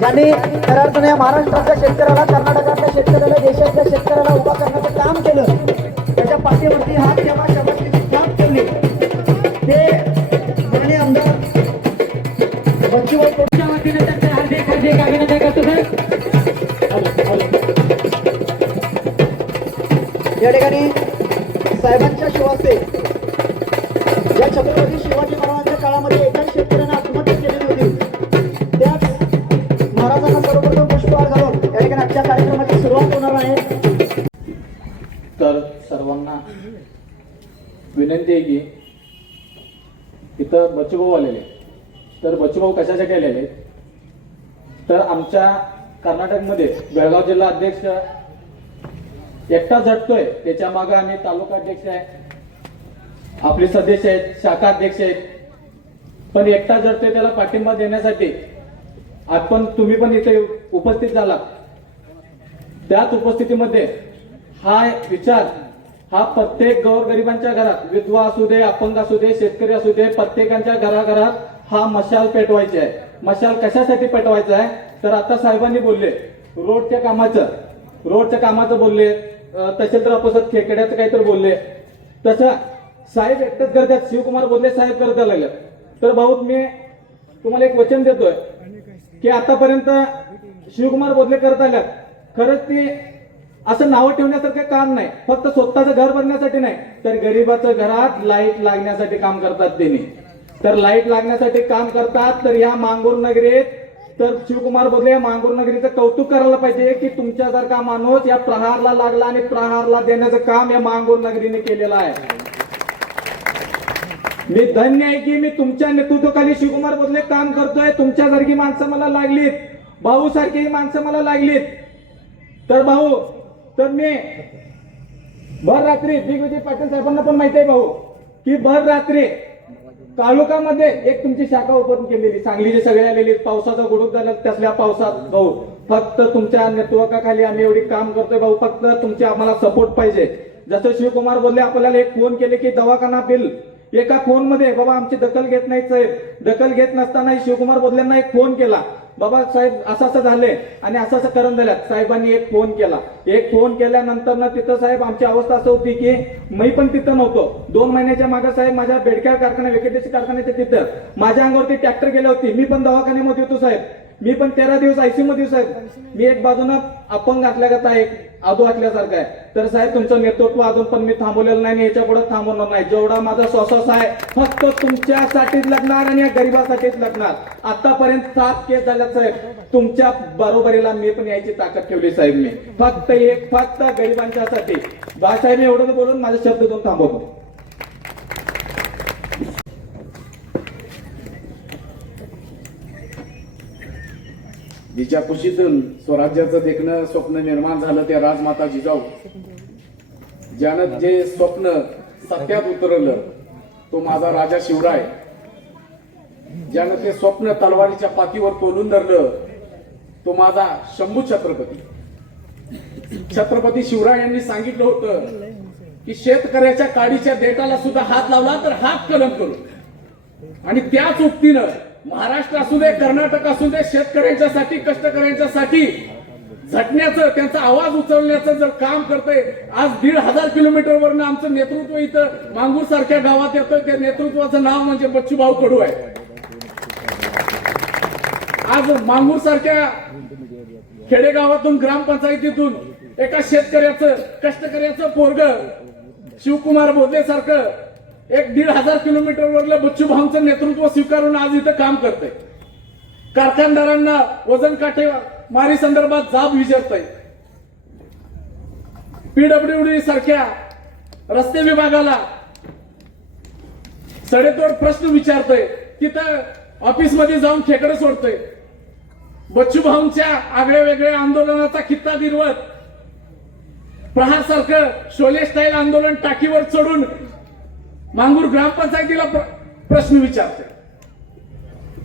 ज्यांनी खऱ्या अर्थाने महाराष्ट्रातल्या शेतकऱ्याला, कर्नाटकातल्या शेतकऱ्याला, देशातल्या शेतकऱ्याला उभा करण्याचं काम केलं, त्याच्या पाठीवरती हात ठेवा शब्दाची काम केली, ते माननीय आमदार बच्चूभाऊ कडूच्या वतीने त्यांचे हार्दिक हार्दिक अभिनंदन करतो साहेब. या ठिकाणी साहेबांच्या शिवासे या छत्रपती शिवाजी महाराजांच्या काळामध्ये एका शेतकऱ्याने आत्महत्या केलेली होती, त्याच महाराजांना सर्वप्रथम पुष्पहार घालून या ठिकाणी आजच्या कार्यक्रमाची सुरुवात होणार आहे. तर सर्वांना विनंती आहे की इथं बच्चूभाऊ आलेले, तर बच्चूभाऊ कशासाठी आलेले, तर आमच्या कर्नाटकमध्ये बेळगाव जिल्हा अध्यक्ष एकटा झटतोय, त्याच्या मागे आम्ही तालुका अध्यक्ष आहे, आपले सदस्य आहेत, शाखा अध्यक्ष आहेत, पण एकटा झटतोय त्याला पाठिंबा देण्यासाठी आपण तुम्ही पण इथे उपस्थित झाला. त्याच उपस्थितीमध्ये हा विचार हा प्रत्येक गोरगरिबांच्या घरात, विधवा असू दे, अपंग असू दे, शेतकरी असू दे, प्रत्येकाच्या घराघरात हा मशाल पेटवायची आहे. मशाल कशासाठी पेटवायचा आहे, तर आता साहेबांनी बोलले रोडच्या कामाचं बोलले, तहसीलदार ऑफिसात खेकड्याचं काहीतरी बोलले, तसं साहेब एकटंच करतात, शिवकुमार बोलले साहेब करता लागले. तर भाऊ मी तुम्हाला एक वचन देतोय की आतापर्यंत शिवकुमार बोलले करत आल्यात, खरंच ते असं नावं ठेवण्यासारखं काम नाही, फक्त स्वतःचं घर भरण्यासाठी नाही, तर गरीबाचं घरात लाईट लागण्यासाठी काम करतात त्यांनी. तर लाईट लागण्यासाठी काम करतात. तर या मांगूर नगरीत तर शिवकुमार बोलले मांगूर नगरीचं कौतुक करायला पाहिजे की तुमच्यासारखा माणूस या प्रहारला लागला आणि प्रहारला देण्याचं काम या मांगूर नगरीने केलेलं आहे. मी धन्य आहे की मी तुमच्या नेतृत्वाखाली शिवकुमार बोलले काम करतोय. तुमच्यासारखी माणसं मला लागलीत, भाऊ सारखी माणसं मला लागलीत. तर भाऊ, तर मी भर रात्री दिग्विजय पाटील साहेबांना पण माहिती आहे भाऊ की भर रात्री तालुक्यामध्ये एक तुमची शाखा ओपन केलेली, सांगलीचे सगळे आलेली, पावसाचा गुडूप झाला, त्यातल्या पावसात भाऊ फक्त तुमच्या नेतृत्वाखाली आम्ही एवढी काम करतोय भाऊ, फक्त तुमचे आम्हाला सपोर्ट पाहिजे. जसं शिवकुमार बोलले आपल्याला एक फोन केले की दवाखाना बिल, एका फोन मध्ये बाबा आमची दखल घेत नाही साहेब, दखल घेत नसताना शिवकुमार बोलल्यांना एक फोन केला, बाबा साहेब असं असं झाले आणि असं असं करून दिल्यात. साहेबांनी एक फोन केला, एक फोन केल्यानंतर ना तिथं साहेब आमची अवस्था असं होती की मी पण तिथं नव्हतो. 2 महिन्याच्या मागे साहेब माझ्या बेडक्या कारखाना, व्यक्तिगत कारखान्याच्या तिथं माझ्या अंगावरती ट्रॅक्टर गेले होती, मी पण दवाखान्यामध्ये होतो साहेब, मी पण 13 दिवस आयसीयू मध्ये साहेब. मी एक बाजूनं अपंग असल्यागत एक आदू असल्यासारखं आहे. तर साहेब तुमचं नेतृत्व अजून पण मी थांबवलेलं नाही, याच्या पुढे थांबवणार नाही. जेवढा माझा श्वास आहे फक्त तुमच्यासाठीच लग्णार आणि या गरीबासाठीच लग्णार. आतापर्यंत 7 केस झाल्यात साहेब, तुमच्या बरोबरीला मी पण यायची ताकद ठेवली साहेब. मी फक्त गरिबांच्यासाठी. बाळासाहेब एवढं बोलून माझे शब्द दोन थांबवतो. जिच्या कुशीतून स्वराज्याचं देखणं स्वप्न निर्माण झालं त्या राजमाता जिजाऊ, ज्यानं जे स्वप्न सत्यात उतरवलं तो माझा राजा शिवराय, ज्यानं ते स्वप्न तलवारीच्या पातीवर तोलून धरलं तो माझा शंभू छत्रपती. छत्रपती शिवराय यांनी सांगितलं होतं की शेतकऱ्याच्या काडीच्या देठाला सुद्धा हात लावला तर हात कलम करू. आणि त्याच उक्तीनं महाराष्ट्र असू दे, कर्नाटक असू दे, शेतकऱ्यांच्यासाठी, कष्टकऱ्यांच्यासाठी झटण्याचं, त्यांचा आवाज उचलण्याचं जर काम करतंय. आज 1,500 किलोमीटरवरनं आमचं नेतृत्व इथं मांगूर सारख्या गावात येतोय. त्या नेतृत्वाचं नाव म्हणजे बच्चूभाऊ कडू आहे. आज मांगूर सारख्या खेडेगावातून, ग्रामपंचायतीतून एका शेतकऱ्याचं, कष्टकऱ्याचं पोरग शिवकुमार बोधले सारखं 1,500 किलोमीटरवरलं बच्चूभाऊंचं नेतृत्व स्वीकारून आज इथं काम करतंय. कारखानदारांना वजन काटे मारी संदर्भात जाब विचारतंय. पीडब्ल्यूडी सारख्या रस्ते विभागाला सडेतोड प्रश्न विचारतोय. तिथं ऑफिस मध्ये जाऊन खेकडे सोडतोय. बच्चूभाऊंच्या आगळ्या वेगळ्या आंदोलनाचा कित्ता गिरवत प्रहार सारखं शोले स्टाईल आंदोलन टाकीवर चढून मांगूर ग्रामपंचायतीला प्रश्न विचारते.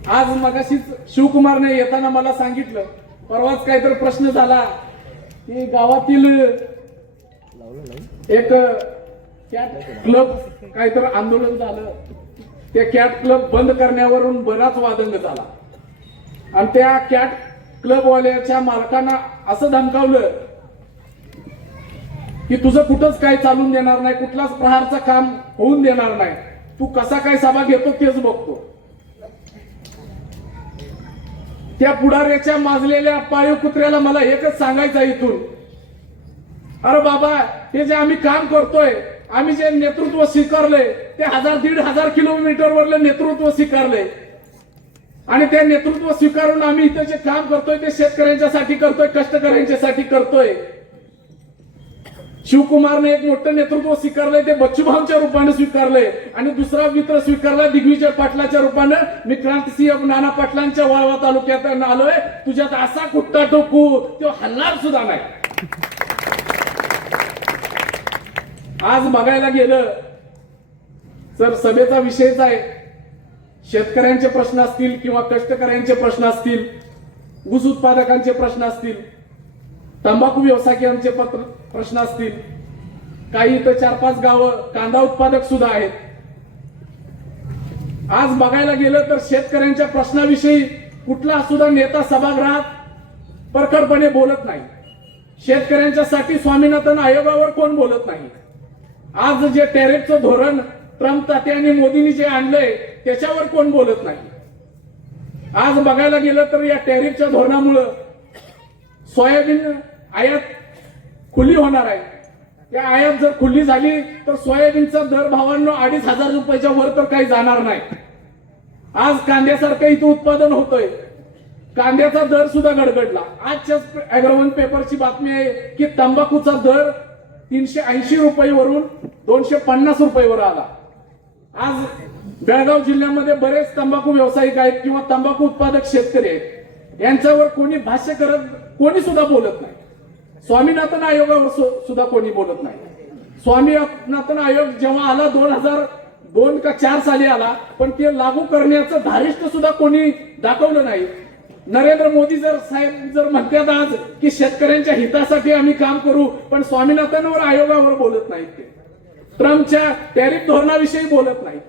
आज मगाशीच शिवकुमारने येताना मला सांगितलं, परवाच काहीतरी प्रश्न झाला की गावातील एक कॅट क्लब काहीतरी आंदोलन झालं. त्या कॅट क्लब बंद करण्यावरून बराच वादंग झाला आणि त्या कॅट क्लब वाल्याच्या मालकांना असं धमकावलं की तुझं कुठंच काय चालून देणार नाही, कुठलाच प्रहारचं काम होऊन देणार नाही, तू कसा काय सभा घेतो तेच बघतो. त्या पुढाऱ्याच्या माजलेल्या पाळीव कुत्र्याला मला एकच सांगायचं इथून, अरे बाबा, हे जे आम्ही काम करतोय, आम्ही जे नेतृत्व स्वीकारलंय ते 1,000-1,500 किलोमीटरवरलं नेतृत्व स्वीकारलंय. आणि ते नेतृत्व स्वीकारून आम्ही इथं जे काम करतोय ते शेतकऱ्यांच्यासाठी करतोय, कष्टकऱ्यांच्यासाठी करतोय. शिवकुमारने एक मोठं नेतृत्व स्वीकारलंय, ते बच्चूभाऊंच्या रूपाने स्वीकारलंय. आणि दुसरा मित्र स्वीकारला दिग्विजय पाटलाच्या रूपानं. मी क्रांतिसिंह नाना पाटलांच्या वाळवा तालुक्यात आलोय. तुझ्यात असा कुट्टा टोकू तो हलणार सुद्धा नाही. आज बघायला गेलं तर सभेचा विषयच आहे. शेतकऱ्यांचे प्रश्न असतील किंवा कष्टकऱ्यांचे प्रश्न असतील, ऊस उत्पादकांचे प्रश्न असतील, तंबाखू व्यावसायिकांचे प्रश्न असतील, काही इथं 4-5 गावं कांदा उत्पादक सुद्धा आहेत. आज बघायला गेलं तर शेतकऱ्यांच्या प्रश्नाविषयी कुठला सुद्धा नेता सभागृहात परखडपणे बोलत नाही. शेतकऱ्यांच्यासाठी स्वामीनाथन आयोगावर कोण बोलत नाही. आज जे टॅरिफचं धोरण ट्रम्प तात्या आणि मोदींनी जे आणलंय त्याच्यावर कोण बोलत नाही. आज बघायला गेलं तर या टॅरिफच्या धोरणामुळं सोयाबीन आयात खुली होणार आहे. या आयात जर खुली झाली तर सोयाबीनचा दर भावांनो 2,500 रुपयाच्या वर तर काही जाणार नाही. आज कांद्यासारखं इथं उत्पादन होतंय, कांद्याचा दर सुद्धा गडगडला. आजच्याच अॅग्रोवन पेपरची बातमी आहे की तंबाखूचा दर 380 रुपयेवरून 250 रुपयेवर आला. आज बेळगाव जिल्ह्यामध्ये बरेच तंबाखू व्यावसायिक आहेत किंवा तंबाखू उत्पादक शेतकरी आहेत. यांच्यावर कोणी भाष्य करत, कोणी सुद्धा बोलत नाही. स्वामीनाथन आयोगावर सुद्धा कोणी बोलत नाही. स्वामीनाथन आयोग जेव्हा आला 2002 का 4 साली आला, पण ते लागू करण्याचं धारिष्ट सुद्धा कोणी दाखवलं नाही. नरेंद्र मोदी साहेब म्हणतात आज की शेतकऱ्यांच्या हितासाठी आम्ही काम करू, पण स्वामीनाथनवर आयोगावर बोलत नाहीत. ते ट्रम्पच्या टॅरिफ धोरणाविषयी बोलत नाहीत.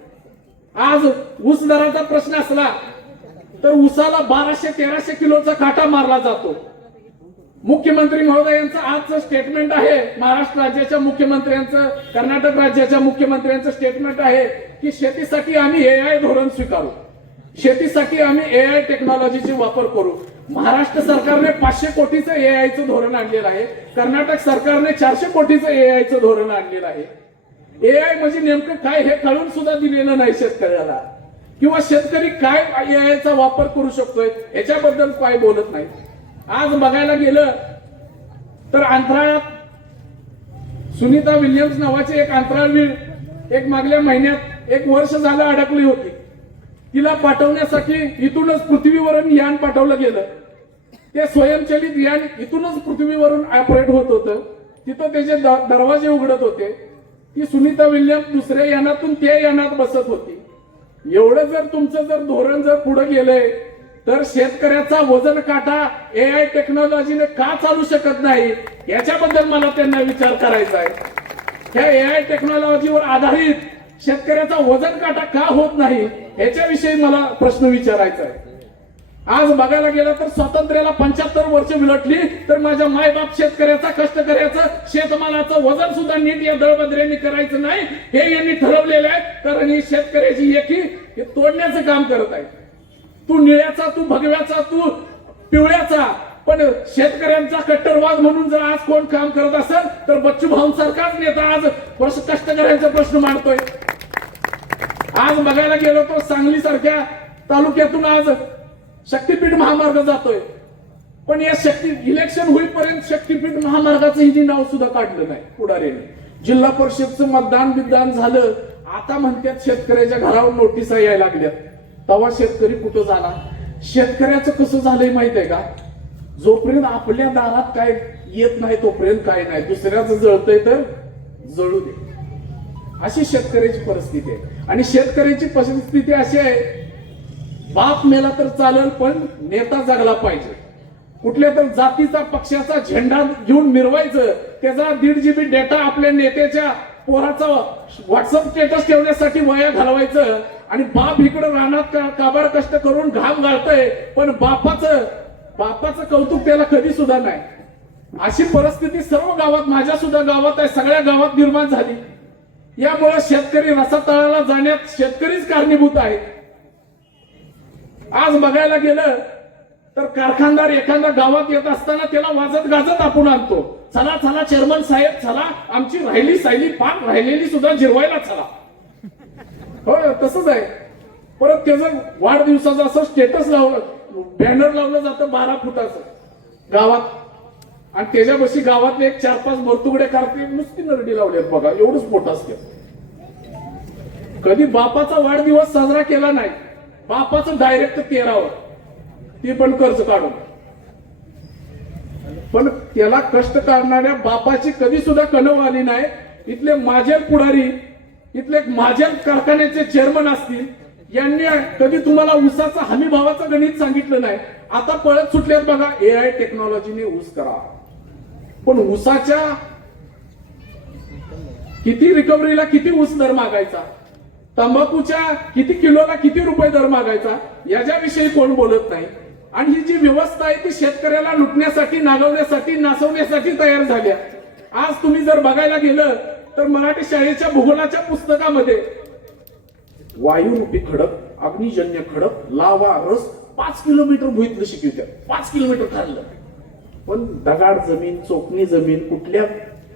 आज ऊस दराचा प्रश्न असला तर ऊसाला 1200-1300 किलोचा काटा मारला जातो. मुख्यमंत्री महोदयांचं आजचं स्टेटमेंट आहे, महाराष्ट्र राज्याच्या मुख्यमंत्र्यांचं, कर्नाटक राज्याच्या मुख्यमंत्र्यांचं स्टेटमेंट आहे की शेतीसाठी आम्ही AI धोरण स्वीकारू, शेतीसाठी आम्ही AI टेक्नॉलॉजीचा वापर करू. महाराष्ट्र सरकारने 500 कोटीचं AIचं धोरण आणलेलं आहे. कर्नाटक सरकारने 400 कोटीचं AIचं धोरण आणलेलं आहे. AI म्हणजे नेमकं काय हे कळून सुद्धा दिलेलं नाही शेतकऱ्याला, किंवा शेतकरी काय AIचा वापर करू शकतोय याच्याबद्दल काय बोलत नाही. आज बघायला गेलं तर अंतराळात सुनीता विल्यम्स नावाची एक अंतराळवीर एक मागल्या महिन्यात 1 वर्ष झालं अडकली होती. तिला पाठवण्यासाठी इथूनच पृथ्वीवरून यान पाठवलं गेलं. ते स्वयंचलित यान इथूनच पृथ्वीवरून ऑपरेट होत होतं. तिथं त्याचे दरवाजे उघडत होते. ती सुनीता विल्यम्स दुसऱ्या यानातून त्या यानात बसत होती. एवढं जर तुमचं जर धोरण जर पुढे गेलंय तर शेतकऱ्याचा वजन काटा AI टेक्नॉलॉजीने का चालू शकत नाही याच्याबद्दल मला त्यांना विचार करायचा आहे. ह्या AI टेक्नॉलॉजीवर आधारित शेतकऱ्याचा वजन काटा का होत नाही ह्याच्याविषयी मला प्रश्न विचारायचा आहे. आज बघायला गेलं तर स्वातंत्र्याला 75 वर्ष उलटली तर माझ्या मायबाप शेतकऱ्याचा कष्टकऱ्याचं शेतमालाचं वजन सुद्धा नीट या दळभद्रेंनी करायचं नाही हे यांनी ठरवलेलं आहे. कारण ही शेतकऱ्याची एकी हे तोडण्याचं काम करत आहे. तू निळ्याचा, तू भगव्याचा, तू पिवळ्याचा, पण शेतकऱ्यांचा कट्टरवाद म्हणून जर आज कोण काम करत असेल तर बच्चू भाऊंसारखाच नेता आज कष्टकऱ्यांचा प्रश्न मांडतोय. आज बघायला गेलो तर सांगली सारख्या तालुक्यातून आज शक्तीपीठ महामार्ग जातोय. पण या इलेक्शन होईपर्यंत शक्तीपीठ महामार्गाचं हिची नाव सुद्धा काढलं नाही पुढाऱ्याने. जिल्हा परिषदचं मतदान बिदान झालं, आता म्हणतात शेतकऱ्याच्या घरावर नोटिसा यायला लागल्यात. तेव्हा शेतकरी कुठं झाला? शेतकऱ्याचं कसं झालंय माहित आहे का? जोपर्यंत आपल्या दारात काय येत नाही तोपर्यंत काय नाही, दुसऱ्याचं जळतंय तर जळू दे, अशी शेतकऱ्याची परिस्थिती आहे. आणि शेतकऱ्याची परिस्थिती अशी आहे, बाप मेला तर चालेल पण नेता जगला पाहिजे. कुठल्या तर जातीचा पक्षाचा झेंडा घेऊन मिरवायचं, त्याचा 1.5 GB डेटा आपल्या नेत्याच्या पोराचा व्हॉट्सअप स्टेटस ठेवण्यासाठी वया घालवायचं आणि बाप इकडे रानात काबाड कष्ट करून घाम घालतय पण बापाचं कौतुक त्याला कधी सुद्धा नाही. अशी परिस्थिती सर्व गावात, माझ्या सुद्धा गावात आहे, सगळ्या गावात निर्माण झाली. यामुळे शेतकरी रसातळाला जाण्यात शेतकरीच कारणीभूत आहे. आज बघायला गेलं तर कारखानदार एखाद्या गावात येत असताना त्याला वाजत गाजत आपण आणतो. चला चला चेअरमन साहेब, चला आमची राहिली सायली पाक राहिलेली सुद्धा जिरवायला चला. हो तसंच आहे. परत त्याचं वाढदिवसाचं असं स्टेटस लावलं, बॅनर लावलं जातं 12 फुटाचं गावात, आणि त्याच्यापाशी गावातले एक 4-5 भरतुगडे कारखाने नुसती नरडी लावल्यात बघा, एवढंच मोठं असते. कधी बापाचा वाढदिवस साजरा केला नाही, बापाचं डायरेक्ट 13वर, ते पण कर्ज काढून. पण त्याला कष्ट करणाऱ्या बापाची कधी सुद्धा कणव आली नाही. इथले माझे पुढारी, इथले माझ्या कारखान्याचे चेअरमन असतील, यांनी कधी तुम्हाला ऊसाचा हमी भावाचं गणित सांगितलं नाही. आता पळत सुटल्यात बघा, AI टेक्नॉलॉजीने ऊस करा. पण ऊसाच्या किती रिकव्हरीला किती ऊस दर मागायचा, तंबाखूच्या किती किलोला किती रुपये दर मागायचा, याच्याविषयी कोण बोलत नाही. आणि ही जी व्यवस्था आहे ती शेतकऱ्याला लुटण्यासाठी, नागवण्यासाठी, नासवण्यासाठी तयार झाल्या. आज तुम्ही जर बघायला गेलं तर मराठी शाळेच्या भूगोलाच्या पुस्तकामध्ये वायुरूपी खडक, अग्निजन्य खडक, लावा, रस 5 किलोमीटर भुईतलं शिकवतात. 5 किलोमीटर खाल्लं. पण दगाड जमीन, चोकणी जमीन, कुठल्या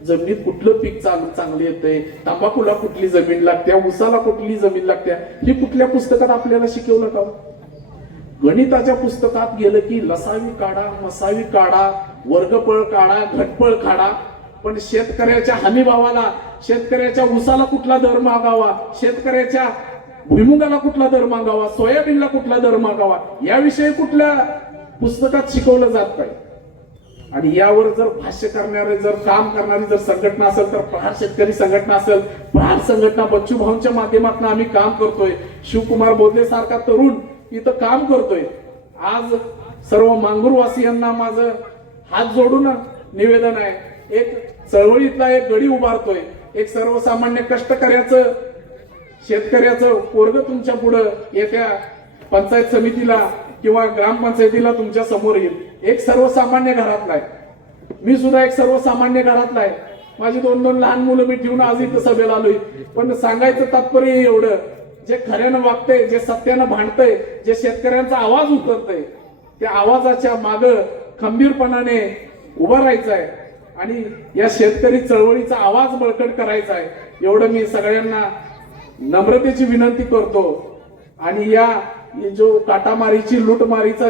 जमिनीत कुठलं पीक चांगलं येतंय, तंबाखूला कुठली जमीन लागते, ऊसाला कुठली जमीन लागते, ही कुठल्या पुस्तकात आपल्याला शिकवलं का? गणिताच्या पुस्तकात गेलं की लसावी काढा, मसावी काढा, वर्गफळ काढा, घटफळ काढा. पण शेतकऱ्याच्या हमी भावाला, शेतकऱ्याच्या ऊसाला कुठला दर मागावा, शेतकऱ्याच्या भुईमुगाला कुठला दर मागावा, सोयाबीनला कुठला दर मागावा, याविषयी कुठल्या पुस्तकात शिकवलं जात नाही. आणि यावर जर भाष्य करणारे, जर काम करणारी जर संघटना असेल तर प्रहार शेतकरी संघटना असेल, प्रहार संघटना बच्चू भाऊंच्या माध्यमातून आम्ही काम करतोय. शिवकुमार बोधले सारखा तरुण इथं काम करतोय. आज सर्व मांगूरवासियांना माझं हात जोडून निवेदन आहे, एक चळवळीतला एक गडी उभारतोय. एक सर्वसामान्य कष्टकऱ्याचं, शेतकऱ्याचं पोरग तुमच्या पुढं येत्या पंचायत समितीला किंवा ग्रामपंचायतीला तुमच्या समोर येईल. एक सर्वसामान्य घरातला आहे. मी सुद्धा एक सर्वसामान्य घरातला आहे. माझी 2 लहान मुलं मी ठेवून आज इथं सभेला आलोय. पण सांगायचं तात्पर्य एवढं, जे खऱ्यानं वागतंय, जे सत्यानं भांडतंय, जे शेतकऱ्यांचा आवाज उतरतंय, त्या आवाजाच्या माग खंबीरपणाने उभं राहायचं आहे आणि या शेतकरी चळवळीचा आवाज बळकट करायचा आहे. एवढं मी सगळ्यांना नम्रतेची विनंती करतो. आणि या जो काटामारीची, लूटमारीचा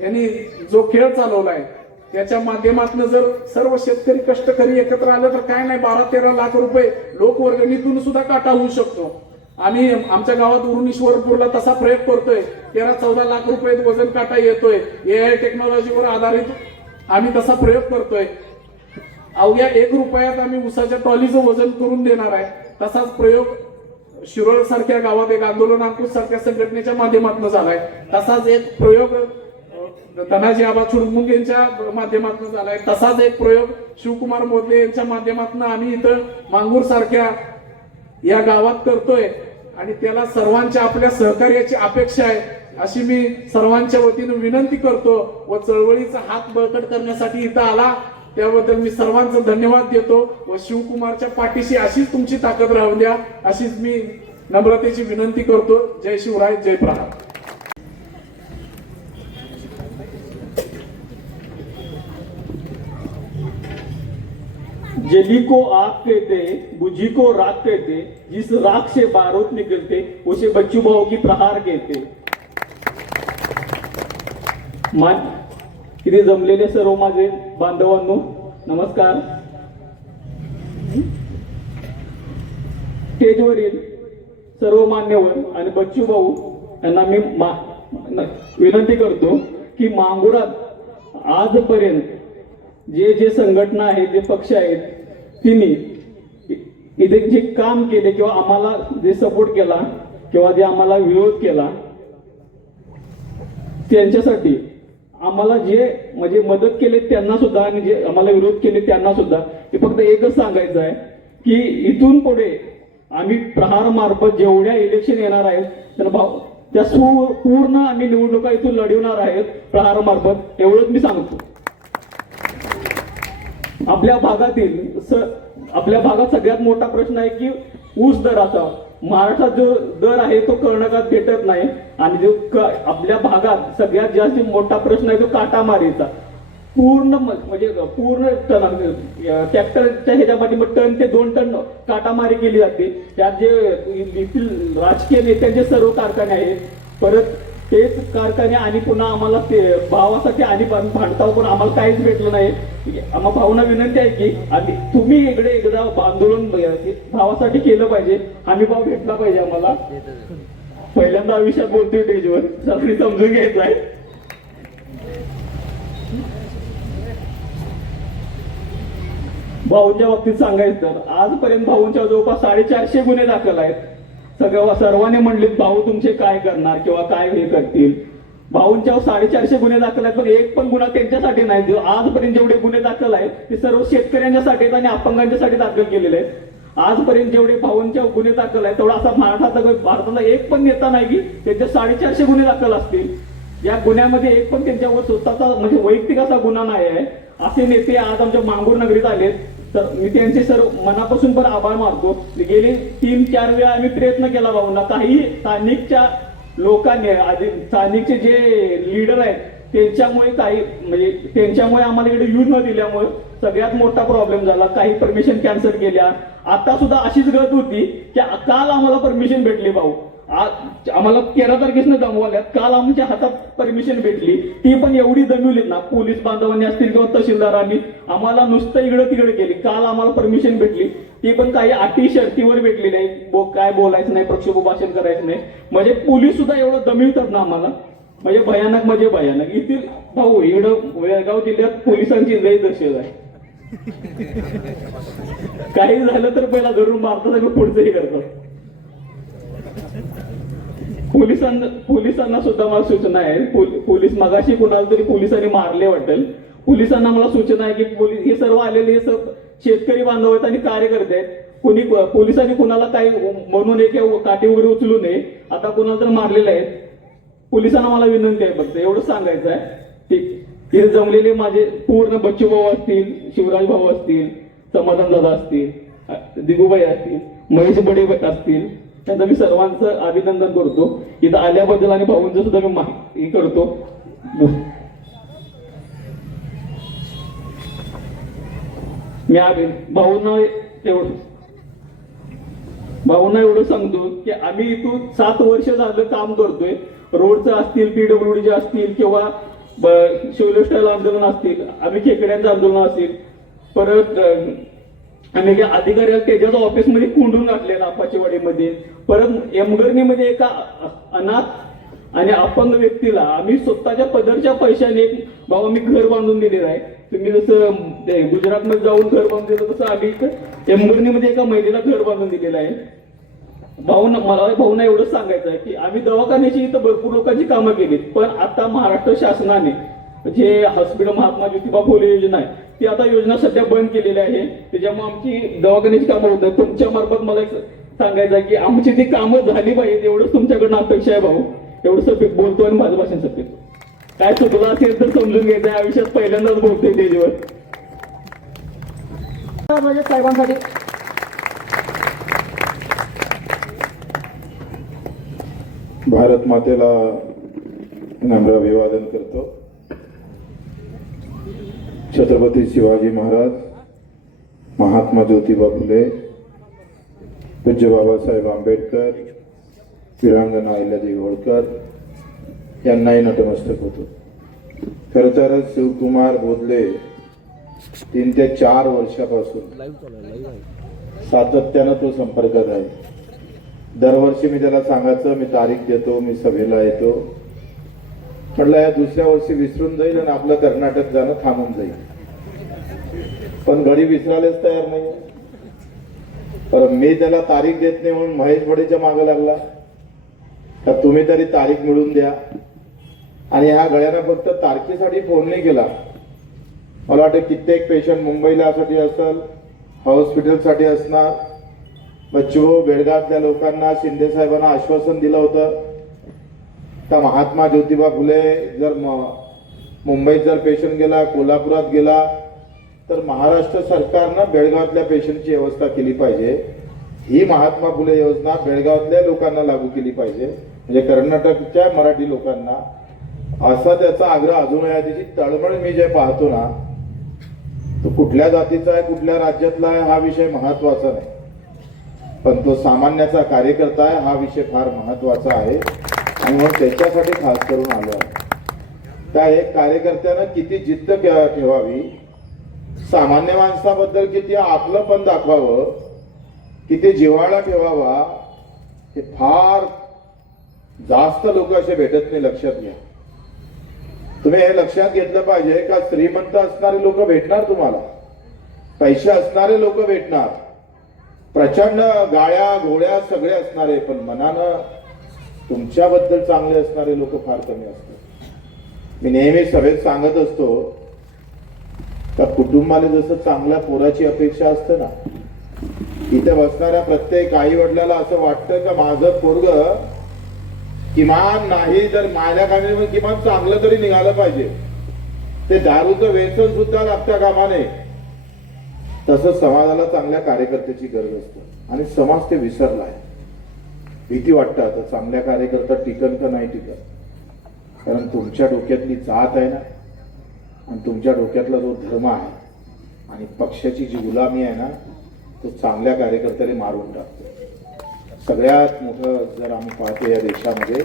यांनी जो खेळ चालवलाय, त्याच्या माध्यमातून जर सर्व शेतकरी कष्टकरी एकत्र आलं तर काय नाही, 12-13 लाख रुपये लोकवर्गणीतून सुद्धा काटा होऊ शकतो. आम्ही आमच्या गावात उरुणेश्वरपूरला तसा प्रयोग करतोय. 13-14 लाख रुपये वजन काटा येतोय. AI टेक्नॉलॉजीवर आधारित आम्ही तसा प्रयोग करतोय. अवघ्या 1 रुपयात आम्ही उसाच्या ट्रॉलीचं वजन करून देणार आहे. तसाच प्रयोग शिरोळ सारख्या गावात एक आंदोलन अंकुश सारख्या संघटनेच्या माध्यमातून झालाय. तसाच एक प्रयोग धनाजी आबा चुडमुंग यांच्या माध्यमातून झालाय. तसाच एक प्रयोग शिवकुमार मोदले यांच्या माध्यमातून आम्ही इथं मांगूर सारख्या या गावात करतोय. आणि त्याला सर्वांच्या आपल्या सहकार्याची अपेक्षा आहे अशी मी सर्वांच्या वतीनं विनंती करतो. व चळवळीचा हात बळकट करण्यासाठी इथं आला त्याबद्दल मी सर्वांचं धन्यवाद देतो. व शिवकुमारच्या पाठीशी अशीच तुमची ताकद राहू द्या अशीच मी नम्रतेची विनंती करतो. जय शिवराय, जय प्रहार. जली को आग कहते, बुझी को राख कहते, जिस राख से बारूद निकलते उसे बच्चू भाऊ की प्रहार कहते. इथे जमलेले सर्व माझे बांधवांनो नमस्कार. स्टेजवरील सर्व मान्यवर आणि बच्चू भाऊ यांना मी विनंती करतो की मांगुरात आजपर्यंत जे जे संघटना आहेत, जे पक्ष आहेत, तिने इथे जे काम केले किंवा आम्हाला जे सपोर्ट केला किंवा जे आम्हाला विरोध केला त्यांच्यासाठी आम्हाला जे म्हणजे मदत केली त्यांना सुद्धा आणि जे आम्हाला विरोध केले त्यांना सुद्धा हे फक्त एकच सांगायचं आहे की इथून पुढे आम्ही प्रहार मार्फत जेवढ्या इलेक्शन येणार आहेत त्या पूर्ण आम्ही निवडणुका इथून लढवणार आहेत प्रहार मार्फत. एवढंच मी सांगतो. आपल्या भागात सगळ्यात मोठा प्रश्न आहे की ऊस दराचा. महाराष्ट्रात जो दर आहे तो कर्नाटकात भेटत नाही आणि जो आपल्या भागात सगळ्यात जास्त मोठा प्रश्न आहे तो काटामारीचा. पूर्ण ट्रॅक्टरच्या ह्याच्यामध्ये टन ते 2 टन काटामारी केली जाते. त्यात जे येथील राजकीय नेत्यांचे सर्व कारखाने आहेत. परत तेच कारखाने आणि पुन्हा आम्हाला ते भावासाठी आणि भांडताव पण आम्हाला काहीच भेटलं नाही. आम्हा भावना विनंती आहे की तुम्ही इकडे एकदा आंदोलन भावासाठी केलं पाहिजे. आम्ही भाव भेटला पाहिजे आम्हाला. पहिल्यांदा आयुष्यात बोलतोय स्टेजवर, सगळी समजून घ्यायचं आहे. भाऊंच्या बाबतीत सांगायचं तर आजपर्यंत भाऊंच्या जवळपास 450 गुन्हे दाखल आहेत. सर्वांनी म्हणले भाऊ तुमचे काय करणार किंवा काय हे करतील. भाऊंच्या 450 गुन्हे दाखल आहेत पण एक पण गुन्हा त्यांच्यासाठी नाही. आजपर्यंत जेवढे गुन्हे दाखल आहेत ते सर्व शेतकऱ्यांच्यासाठी आणि अपंगांच्यासाठी दाखल केलेले आहेत. आजपर्यंत जेवढे भाऊंच्या गुन्हे दाखल आहेत तेवढा असा भारतातला एक पण नेता नाही की त्यांचे 450 गुन्हे दाखल असतील. या गुन्ह्यामध्ये एक पण त्यांच्यावर स्वतःचा म्हणजे वैयक्तिक असा गुन्हा नाही आहे. असे नेते आज आमच्या मांगूर नगरीत आलेत तर मी त्यांचे सर्व मनापासून पण आभार मानतो. गेली 3-4 वेळा आम्ही प्रयत्न केला भाऊंना. काही स्थानिकच्या लोकांनी स्थानिकचे जे लीडर आहेत त्यांच्यामुळे त्यांच्यामुळे आम्हाला इकडे येऊ न दिल्यामुळे सगळ्यात मोठा प्रॉब्लेम झाला. काही परमिशन कॅन्सल केल्या. आता सुद्धा अशीच गत होती की काल आम्हाला परमिशन भेटली भाऊ. आज आम्हाला 13 तारखेला जमवल्यात. काल आमच्या हातात परमिशन भेटली. ती पण एवढी दमिवलीत ना पोलीस बांधवांनी असतील किंवा तहसीलदारांनी आम्हाला नुसतं इकडे तिकडे केली. काल आम्हाला परमिशन भेटली ती पण काही अटी शर्तीवर भेटली नाही. काय बोलायचं नाही, प्रक्षोभ भाषण करायचं नाही. म्हणजे पोलीस सुद्धा एवढं दमिवतात ना आम्हाला म्हणजे भयानक. इथील भाऊ इकडं बेळगाव जिल्ह्यात पोलिसांची लय दहशत आहे. काही झालं तर पहिला धरून मारतात आणि पुढचंही करतात. पोलिसांना सुद्धा मला सूचना आहे. पोलीस मगाशी कुणाला तरी पोलिसांनी मारले वाटेल. पोलिसांना मला सूचना आहे की हे सर्व आलेले हे सर्व शेतकरी बांधव आहेत आणि कार्यकर्ते आहेत. पोलिसांनी कुणाला काही म्हणू नये किंवा काठी वगैरे उचलू नये. आता कुणाला तर मारलेले आहेत. पोलिसांना मला विनंती आहे फक्त एवढं सांगायचं आहे. हे जमलेले माझे पूर्ण बच्चू भाऊ असतील, शिवराज भाऊ असतील, समाधान दादा असतील, दिगूबाई असतील, महेश बडे असतील, त्यांचं मी सर्वांचं अभिनंदन करतो इथं आल्याबद्दल आणि भाऊंचं सुद्धा मी माहिती करतो. मी भाऊंना एवढं सांगतो की आम्ही इथून 7 वर्ष झालं काम करतोय. रोडचं असतील, PWDचे असतील किंवा शिवलेस्टाईल आंदोलन असतील, आम्ही खेकड्यांचं आंदोलन असतील, परत आणि त्या अधिकाऱ्याला त्याच्याच ऑफिसमध्ये कोंडून घातलेला आपाचीवाडीमध्ये. परत एमगर्नीमध्ये एका अनाथ आणि अपंग व्यक्तीला आम्ही स्वतःच्या पदरच्या पैशाने बाबा मी घर बांधून दिलेलं आहे. तुम्ही जसं गुजरातमध्ये जाऊन घर बांधून दिलं तसं आम्ही इथं एमगर्नीमध्ये एका महिलेला घर बांधून दिलेलं आहे. भाऊना एवढंच सांगायचं आहे की आम्ही दवाखान्याची इथं भरपूर लोकांची कामं केलीत, पण आता महाराष्ट्र शासनाने जे हॉस्पिटल महात्मा ज्योतिबा फुले योजना आहे ती आता योजना सध्या बंद केलेली आहे. त्याच्यामुळे आमची दवाखान्याची कामं होत नाही. तुमच्या मार्फत मला एक सांगायचं आहे की आमची ती कामं झाली पाहिजेत, एवढंच तुमच्याकडनं अपेक्षा आहे भाऊ. एवढं बोलतो आणि माझं भाषण संपतो. काय चुकलं असेल तर समजून घ्यायचं. आयुष्यात पहिल्यांदाच बोलतोय त्याच्यावर. म्हणजे साहेबांसाठी भारत मातेला नम्र अभिवादन करतो. छत्रपती शिवाजी महाराज, महात्मा ज्योतिबा फुले, पूज्य बाबासाहेब आंबेडकर, वीरांगना अहिल्यादेवी होळकर यांनाही नतमस्तक होतो. खरं तर शिवकुमार बोधले 3 ते 4 वर्षापासून सातत्यानं तो संपर्कात आहे. दरवर्षी मी त्याला सांगायचं मी तारीख देतो, मी सभेला येतो. म्हटलं या दुसऱ्या वर्षी विसरून जाईल आणि आपलं कर्नाटक जाणं थांबून जाईल. पण घडी विसरायलाच तयार नाही. पण मी त्याला तारीख देत नाही म्हणून महेश बडेच्या मागे लागला. तर तुम्ही तरी तारीख मिळवून द्या. आणि ह्या गळ्यानं फक्त तारखेसाठी फोन नाही केला. मला वाटतं कित्येक पेशंट मुंबईला साठी असेल, हॉस्पिटलसाठी असणार. बच्चू बेळगावातल्या लोकांना शिंदे साहेबांना आश्वासन दिलं होतं का महात्मा ज्योतिबा फुले जर मुंबईत जर पेशंट गेला, कोल्हापुरात गेला तर महाराष्ट्र सरकारनं बेळगावातल्या पेशंटची व्यवस्था केली पाहिजे. ही महात्मा फुले योजना बेळगावातल्या लोकांना लागू केली पाहिजे, म्हणजे कर्नाटकच्या मराठी लोकांना. असा त्याचा आग्रह अजूनही आहे. त्याची तळमळ मी जे पाहतो ना, तो कुठल्या जातीचा आहे, कुठल्या राज्यातला आहे हा विषय महत्वाचा नाही, पण तो सामान्याचा कार्यकर्ता आहे हा विषय फार महत्वाचा आहे. आणि म्हणून त्याच्यासाठी खास करून आलो आहे. त्या एक कार्यकर्त्यानं किती जिद्द ठेवावी, सामान्य माणसाबद्दल किती आपलं पण दाखवावं, किती जिव्हाळा ठेवावा, हे फार जास्त लोक असे भेटत नाही. लक्षात घ्या. तुम्ही हे लक्षात घेतलं पाहिजे का श्रीमंत असणारे लोक भेटणार तुम्हाला, पैसे असणारे लोक भेटणार, प्रचंड गाड्या घोड्या सगळे असणारे, पण मनानं तुमच्याबद्दल चांगले असणारे लोक फार कमी असतात. मी नेहमी सभेत सांगत असतो का कुटुंबाला जसं चांगल्या पोराची अपेक्षा असते ना, इथे बसणाऱ्या प्रत्येक आई वडिलाला असं वाटतं का माझं पोरग किमान नाही तर माझ्या कामी किमान चांगलं तरी निघालं पाहिजे, ते दारूचं व्यसन सुद्धा लागता कामा नये. तसं समाजाला चांगल्या कार्यकर्त्याची गरज असते आणि समाज ते विसरला आहे. भीती वाटतं आता चांगल्या कार्यकर्ता टिकन का नाही टिकन, कारण तुमच्या डोक्यातली जात आहे ना आणि तुमच्या डोक्यातला जो धर्म आहे आणि पक्षाची जी गुलामी आहे ना, तो चांगल्या कार्यकर्त्याला मारून टाकतो. सगळ्यात मोठं जर आम्ही पाहतो या देशामध्ये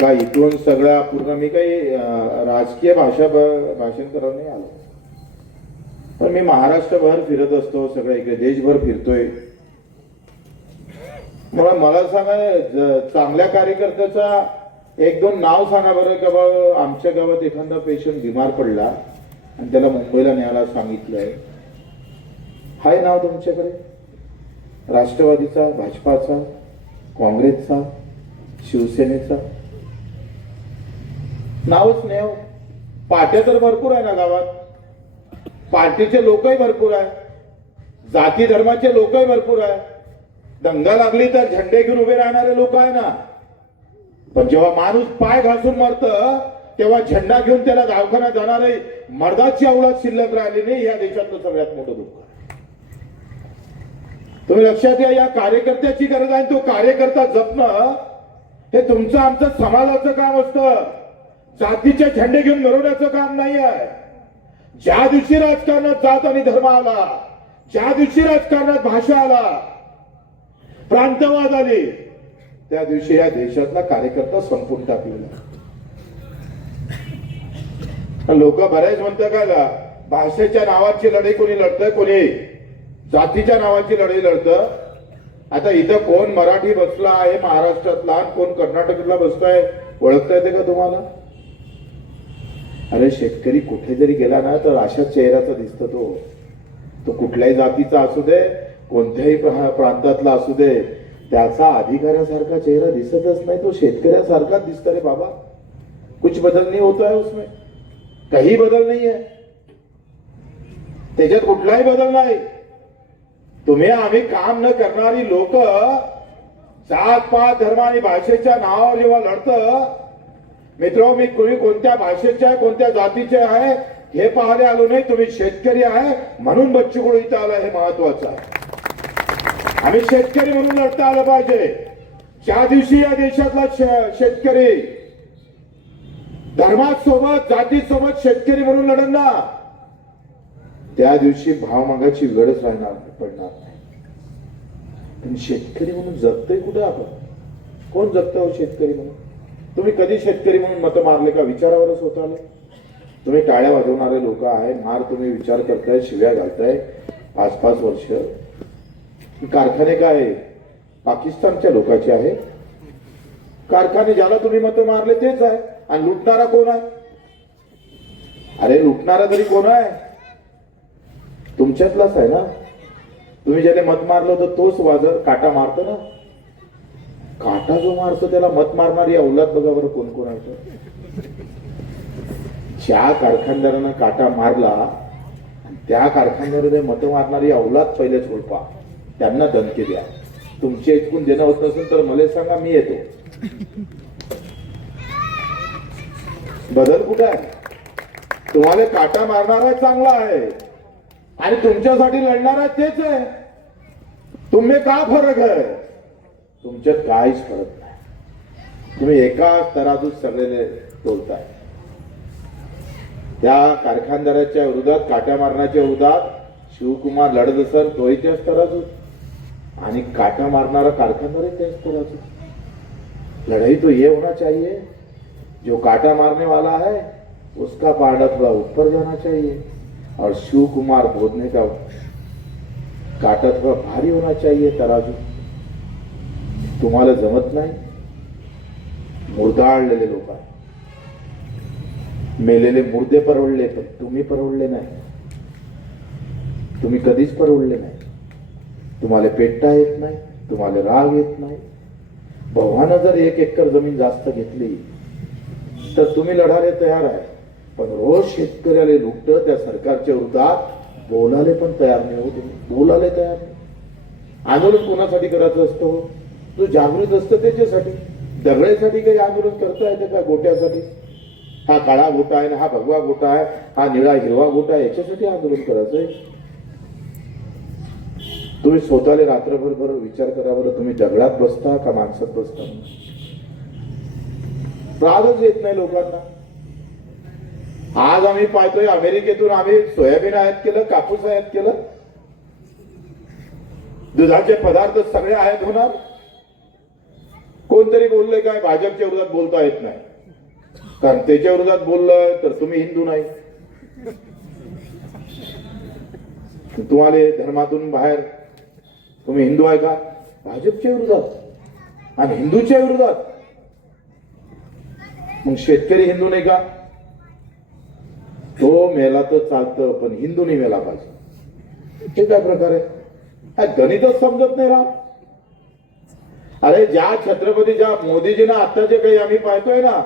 का इथून सगळ्या पूर्ण, मी काही राजकीय भाषण करायला नाही आलो, पण मी महाराष्ट्रभर फिरत असतो, सगळ्या इकडे देशभर फिरतोय. मला सांगा चांगल्या कार्यकर्त्याचा 1-2 नाव सांगा बरं का बाबा आमच्या गावात एखादा पेशंट बिमार पडला आणि त्याला मुंबईला न्यायला सांगितलंय. हाय नाव तुमच्याकडे? राष्ट्रवादीचा, भाजपाचा, काँग्रेसचा, शिवसेनेचा? नावच नाही. पार्ट्या तर भरपूर आहे ना गावात, पार्टीचे लोकही भरपूर आहे, जाती धर्माचे लोकही भरपूर आहे. दंगा लागली तर झंडे घेऊन उभे राहणारे लोक आहे ना, पण जेव्हा माणूस पाय घासून मरतं तेव्हा झेंडा घेऊन त्याला दवाखान्यात जाणारे मर्दाची अवलाद शिल्लक राहिली नाही. या देशातलं सगळ्यात मोठं दुःख. तुम्ही लक्षात घ्या, या कार्यकर्त्याची गरज आहे. तो कार्यकर्ता जपणं हे तुमचं आमचं समाजाचं काम असतं, जातीचे झेंडे घेऊन मिरवण्याचं काम नाही आहे. ज्या दिवशी राजकारणात जात आणि धर्म आला, ज्या दिवशी राजकारणात भाषा आला, प्रांतवाद आले, त्या दिवशी या देशातला कार्यकर्ता संपून टाकलेला. लोक बऱ्याच म्हणतात का भाषेच्या नावाची लढाई कोणी लढतंय, कोणी जातीच्या नावाची लढाई लढतं. आता इथं कोण मराठी बसला आहे महाराष्ट्रातला आणि कोण कर्नाटकातला बसतोय ओळखता येते का तुम्हाला? अरे शेतकरी कुठे जरी गेला ना तर अशाच चेहऱ्याचा दिसतो तो कुठल्याही जातीचा असू दे, कोणत्याही प्रांतातला असू दे, त्याचा अधिकाऱ्यासारखा चेहरा दिसतच नाही. तो शेतकऱ्यासारखाच दिसत रे बाबा. कुछ बदल नहीं होता है उसमें, काही बदल नाही आहे त्याच्यात, कुठलाही बदल नाही. तुम्ही आम्ही काम न करणारी लोक जात पात धर्म आणि भाषेच्या नावावर जेव्हा लढतं, मित्र मी तुम्ही कोणत्या भाषेचे आहे कोणत्या जातीचे आहे हे पाहायला आलो नाही. तुम्ही शेतकरी आहे म्हणून बच्चू कडू इथं आला हे महत्वाचं आहे. आम्ही शेतकरी म्हणून लढता आलं पाहिजे. ज्या दिवशी या देशातला शेतकरी धर्मासोबत जातीसोबत शेतकरी म्हणून लढन ना, त्या दिवशी भावमागाची गरज पडणार नाही. पण शेतकरी म्हणून जगतोय कुठे आपण? कोण जगतं हो शेतकरी म्हणून? तुम्ही कधी शेतकरी म्हणून मतं मारले का? विचारावरच स्वतःला. तुम्ही टाळ्या वाजवणारे लोक आहे, मार तुम्ही विचार करताय, शिव्या घालताय 5-5 वर्ष. कारखाने काय पाकिस्तानच्या लोकांचे आहे? कारखाने ज्याला तुम्ही मतं मारले तेच आहे. आणि लुटणारा कोण आहे? अरे लुटणारा तरी कोण आहे? तुमच्यातलाच आहे ना. तुम्ही ज्याने मत मारलं होतं तोच वाजर काटा मारतो ना. काटा जो मारतो त्याला मत मारणारी औलाद बघा बरं कोण कोण आहे. ज्या कारखानदारानं काटा मारला त्या कारखानदाराने मत मारणारी औलाद पहिले ओळखा, त्यांना दणके द्या. तुमचे इतकून देणं होत नसेल तर मला सांगा, मी येतो. बदल कुठे आहे? तुम्हाला काटा मारणारा चांगला आहे आणि तुमच्यासाठी लढणारा तेच आहे. तुम्ही का फरक आहे? तुमच्यात काहीच फरक नाही. तुम्ही एका तराजूत सगळे बोलताय. त्या कारखानदाराच्या विरोधात काट्या मारण्याच्या विरोधात शिवकुमार लढत असेल तोही त्याच तराजूत आणि काटा मारणारा कारखानदार त्याच तराजूत. लड़ाई तो ये होना चाहिए, जो काटा मारने वाला है उसका पारडा थोड़ा ऊपर जाना चाहिए और शिव कुमार बोधने का काटा थोड़ा भारी होना चाहिए तराजू. तुम्हाला जमत नाही. मुर्दाळलेले लोक आहे. मेलेले मुर्दे परवडले पण तुम्ही परवडले नाही. तुम्ही कधीच परवडले नाही. तुम्हाला पेटता येत नाही, तुम्हाला राग येत नाही. भावानं जर 1 एकर जमीन जास्त घेतली तर तुम्ही लढायला तयार आहे, पण रोज शेतकऱ्याला लुटतं त्या सरकारच्या विरोधात बोलायला पण तयार नाही. हो तुम्ही बोलायला तयार नाही. आंदोलन कोणासाठी करायचं असतं? जो जागृत असतं त्याच्यासाठी. दगड्यासाठी काही आंदोलन करता येतं का? गोट्यासाठी? हा काळा गोटा आहे, हा भगवा गोटा आहे, हा निळा हिरवा गोटा आहे, याच्यासाठी आंदोलन करायचंय? तुम्ही स्वतःला रात्रभर विचार करा बरं, तुम्ही दगडात बसता का माणसात बसता? रागच येत नाही लोकांना. आज आम्ही पाहतोय अमेरिकेतून आम्ही सोयाबीन आयात केलं, कापूस आयात केलं, दुधाचे पदार्थ सगळे आयात होणार. कोणतरी बोलले काय भाजपच्या विरोधात बोलता येत नाही, कारण त्याच्या विरोधात बोललं तर तुम्ही हिंदू नाही. तुम्हाला धर्मातून बाहेर तुम्ही हिंदू आहे का? भाजपच्या विरोधात आणि हिंदूच्या विरोधात. मग शेतकरी हिंदू नाही का? तो मेला तर चालतं पण हिंदू नाही मेला पाहिजे. हे काय प्रकार आहे? गणितच समजत नाही राव. अरे ज्या छत्रपतीच्या मोदीजींना आता जे काही आम्ही पाहतोय ना,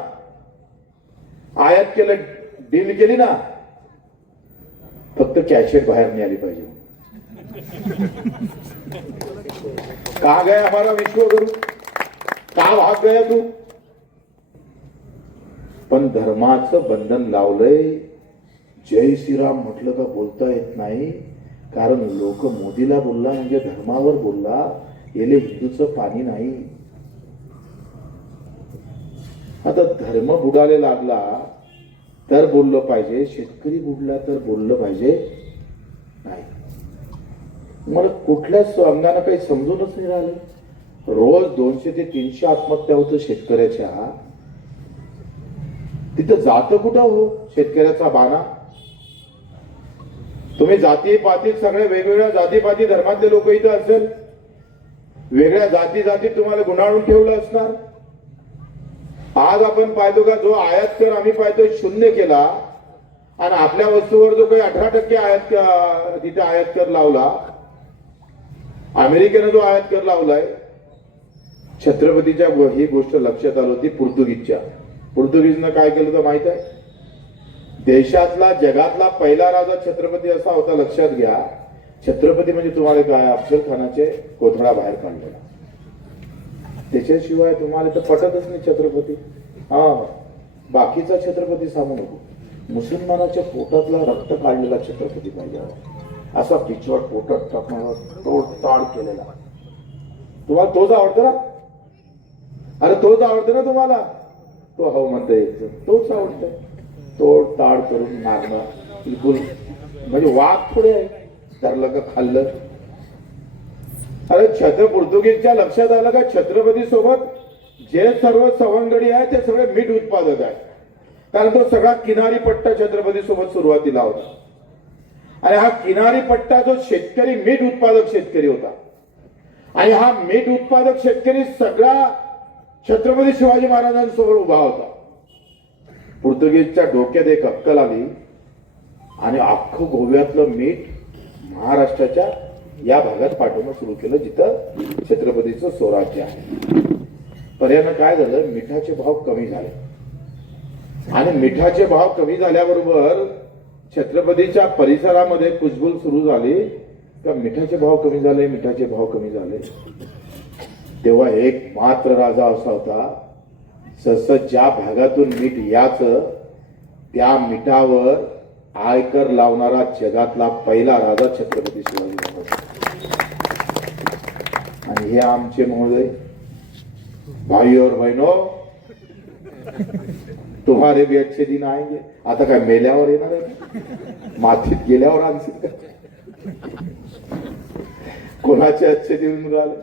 आयात केलं, डील केली ना, फक्त कॅशेट बाहेर नाही आली पाहिजे. कहा गया हमारा विश्वगुरु? का भाग गया तू? पण धर्माचं बंधन लावलंय. जय श्रीराम म्हटलं का बोलता येत नाही, कारण लोक मोदीला बोलला म्हणजे धर्मावर बोलला. येले हिंदूचं पाणी नाही. आता धर्म बुडाले लागला तर बोललं पाहिजे, शेतकरी बुडला तर बोललं पाहिजे नाही. मला कुठल्याच अंगानं काही समजूनच नाही राहिलं. रोज 200 ते 300 आत्महत्या होतं शेतकऱ्याच्या. तिथं जातं कुठं हो शेतकऱ्याचा बाणा? तुम्ही जातीपातीत सगळे वेगवेगळ्या जातीपाती धर्मातले लोक इथं असेल, वेगळ्या जातीत तुम्हाला गुंडाळून ठेवलं असणार. आज आपण पाहतो का जो आयात कर आम्ही पाहतो 0 केला आणि आपल्या वस्तूवर जो काही 18% तिथे आयात कर लावला. अमेरिकेनं जो आयात कर लावलाय, छत्रपतीच्या ही गोष्ट लक्षात आली होती पोर्तुगीजनं काय केलं तर माहित आहे. देशातला जगातला पहिला राजा छत्रपती असा होता, लक्षात घ्या. छत्रपती म्हणजे तुम्हाला काय, अफजल खानाचे कोथळा बाहेर काढलेला. त्याच्याशिवाय तुम्हाला तर पटतच नाही छत्रपती. हा, बाकीचा छत्रपती सांगू नको. मुसलमानाच्या पोटातला रक्त काढलेला छत्रपती पाहिजे, असा पिछवाड पोटात टाकणारा तोड ताड केलेला. तुम्हाला तोच आवडतो ना? अरे तोच आवडतो ना तुम्हाला? तो हो म्हणता येत, तोच आवडतोय. तोड ताड करून मारणं बिलकुल म्हणजे वाघ थोडे आहे, धरलं का खाल्लं. अरे पोर्तुगीजच्या लक्षात आलं का छत्रपती सोबत जे सर्व सवंगडी आहे ते सगळे मीठ उत्पादक आहे. कारण तो सगळा किनारी पट्टा छत्रपती सोबत सुरुवातीला होता. आणि हा किनारी पट्टा जो शेतकरी, मीठ उत्पादक शेतकरी होता. आणि हा मीठ उत्पादक शेतकरी सगळा छत्रपती शिवाजी महाराजांसोबत उभा होता. पोर्तुगीजच्या डोक्यात एक अक्कल आली आणि अख्खं गोव्यातलं मीठ महाराष्ट्राच्या या भागात पाठवणं सुरू केलं, जिथं छत्रपतीचं स्वराज्य आहे. पर्यायानं काय झालं, मिठाचे भाव कमी झाले. आणि मिठाचे भाव कमी झाल्याबरोबर छत्रपतीच्या परिसरामध्ये कुजबुल सुरू झाली का मिठाचे भाव कमी झाले, मिठाचे भाव कमी झाले. तेव्हा एक मात्र राजा असा होता, जसं ज्या भागातून मीठ याचं त्या मिठावर आयकर लावणारा जगातला पहिला राजा छत्रपती शिवाजी महाराज. आणि हे आमचे महोदय, भाई और बहनों, तुम्हारे भी अच्छे दिन आएंगे. आता काय मेल्यावर येणार आहे, मातीत गेल्यावर आणशील का? कोणाचे अच्छे दिन राहिले,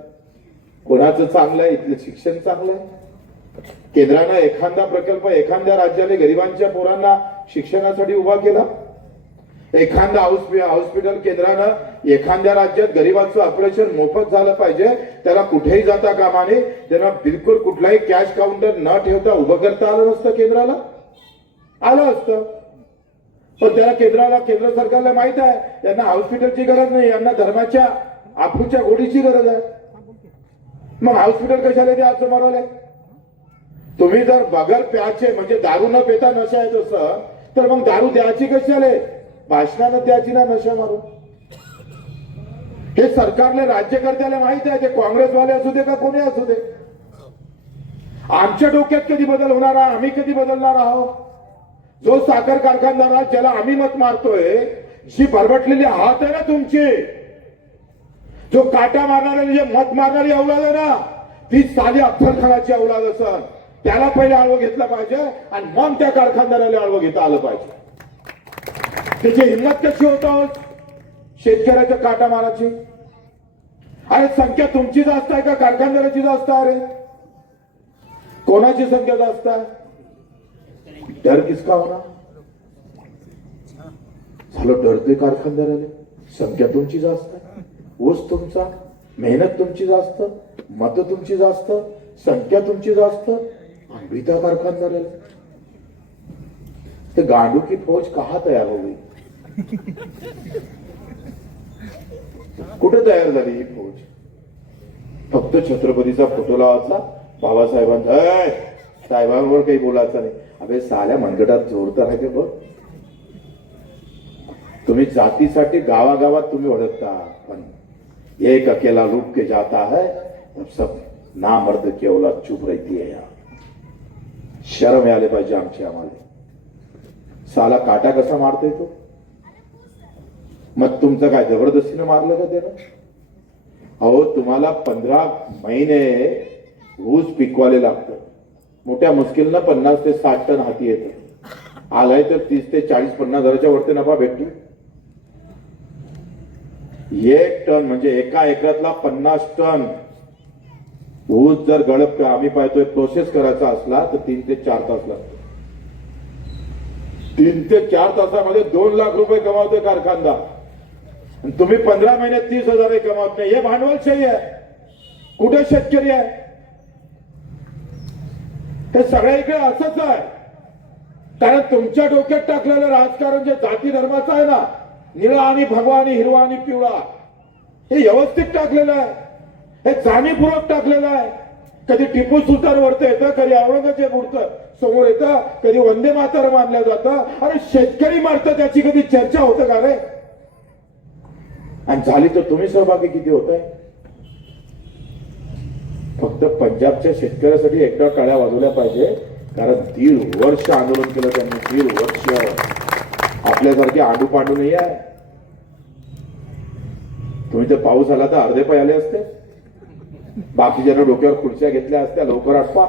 कोणाचं चांगलं आहे, इथलं शिक्षण चांगलं आहे. केंद्रानं एखादा प्रकल्प एखाद्या राज्याने गरिबांच्या पोरांना शिक्षणासाठी उभा केला. एखादा हॉस्पिटल केंद्रानं एखाद्या राज्यात गरिबाचं ऑपरेशन मोफत झालं पाहिजे, त्याला कुठेही जाता कामा नये, त्यांना बिलकुल कुठलाही कॅश काउंटर न ठेवता उभं करता आलं नसतं. केंद्राला आलं असतं, पण त्याला केंद्र सरकारला माहित आहे यांना हॉस्पिटलची गरज नाही, यांना धर्माच्या आफूच्या गोडीची गरज आहे. मग हॉस्पिटल कशाला ते आज मारवलंय? तुम्ही जर बगर प्याचे म्हणजे दारू न पेता नशा येत असं, तर मग दारू द्यायची कशाला? भाषणानं द्यायची ना नशा मारून. हे सरकारले राज्यकर्त्याला माहित आहे, ते काँग्रेसवाले असू दे का कोणी असू दे. आमच्या डोक्यात कधी बदल होणार आहे, आम्ही कधी बदलणार आहोत? जो साखर कारखानदार ज्याला आम्ही मत मारतोय, जी भरभटलेली हात आहे ना तुमची, जो काटा मारणारी जे मत मारणारी औलाद आहे ना, ती साधी अफजल खानाची औलाद असं, त्याला पहिले आळवं घेतलं पाहिजे आणि मग त्या कारखानदाराला आळवं घेता आलं पाहिजे. त्याची हिंमत कशी होत शेतकऱ्याच्या काटा माराची? अरे संख्या तुमची जास्त आहे का कारखानदाराची जास्त आहे? रे कोणाची संख्या जास्त आहे? डर किसका होणार? झालं डरते कारखानदाराला. संख्या तुमची जास्त आहे, ऊस तुमचा, मेहनत तुमची जास्त, मत तुमची जास्त, संख्या तुमची जास्त, आणि भीता कारखानदाराला. तर गांडू की फौज कहा तयार हो गई? कुठे तयार झाली ही फौज? फक्त छत्रपतीचा फोटो लावायचा, बाबासाहेबांचा, साहेबांवर काही बोलायचं नाही. अबे साल्या मनगटात जोर तर आहे बघ. तुम्ही जातीसाठी गावागावात तुम्ही ओळखता, पण एक अकेला लूट के जाता है तब सब नामर्द की औलाद चुप रहती है. यार शर्म यायला पाहिजे आम्हाला. साला काटा कसा मारतोय तो? मग तुमचं काय जबरदस्तीने मारलं का त्यानं? अहो तुम्हाला 15 महिने ऊस पिकवाले लागतं. मोठ्या मुश्किलनं 50 ते 60 टन हाती येतं. आलाय तर 30 ते 40-50 हजाराच्या वरती नफा भेटतो. 1 टन म्हणजे एका एकरातला 50 टन ऊस जर गळप आम्ही पाहतोय प्रोसेस करायचा असला तर 3 ते 4 तास लागतो. 3 ते 4 तासामध्ये 2 लाख रुपये कमावतोय कारखानदार. आणि तुम्ही 15 महिन्यात 30,000 कमावत नाही. हे भांडवलशाही आहे. कुठे शेतकरी आहे? हे सगळ्या इकडे असंच आहे. कारण तुमच्या डोक्यात टाकलेलं राजकारण जे जाती धर्माचं आहे ना, निळा आणि भगवा आणि हिरवा आणि पिवळा, हे व्यवस्थित टाकलेलं आहे. हे जाणीवपूर्वक टाकलेलं आहे. कधी टिपू सुलतान वरतं येतं, कधी औरंगजेब उडतं समोर येतं, कधी वंदे मातरम मानलं जातं. अरे शेतकरी मारतं त्याची कधी चर्चा होतं का रे? आणि झाली तर तुम्ही सहभागी किती होत आहे? फक्त पंजाबच्या शेतकऱ्यासाठी एकदा टाळ्या वाजवल्या पाहिजे. कारण 1.5 वर्ष आंदोलन केलं त्यांनी. 1.5 वर्ष. आपल्यासारखे आडू पांडू नाही आहे. तुम्ही तर पाऊस आला तर अर्धे पाय आले असते. बाकीच्यांना डोक्यावर खुर्च्या घेतल्या असत्या. लवकर आटपा,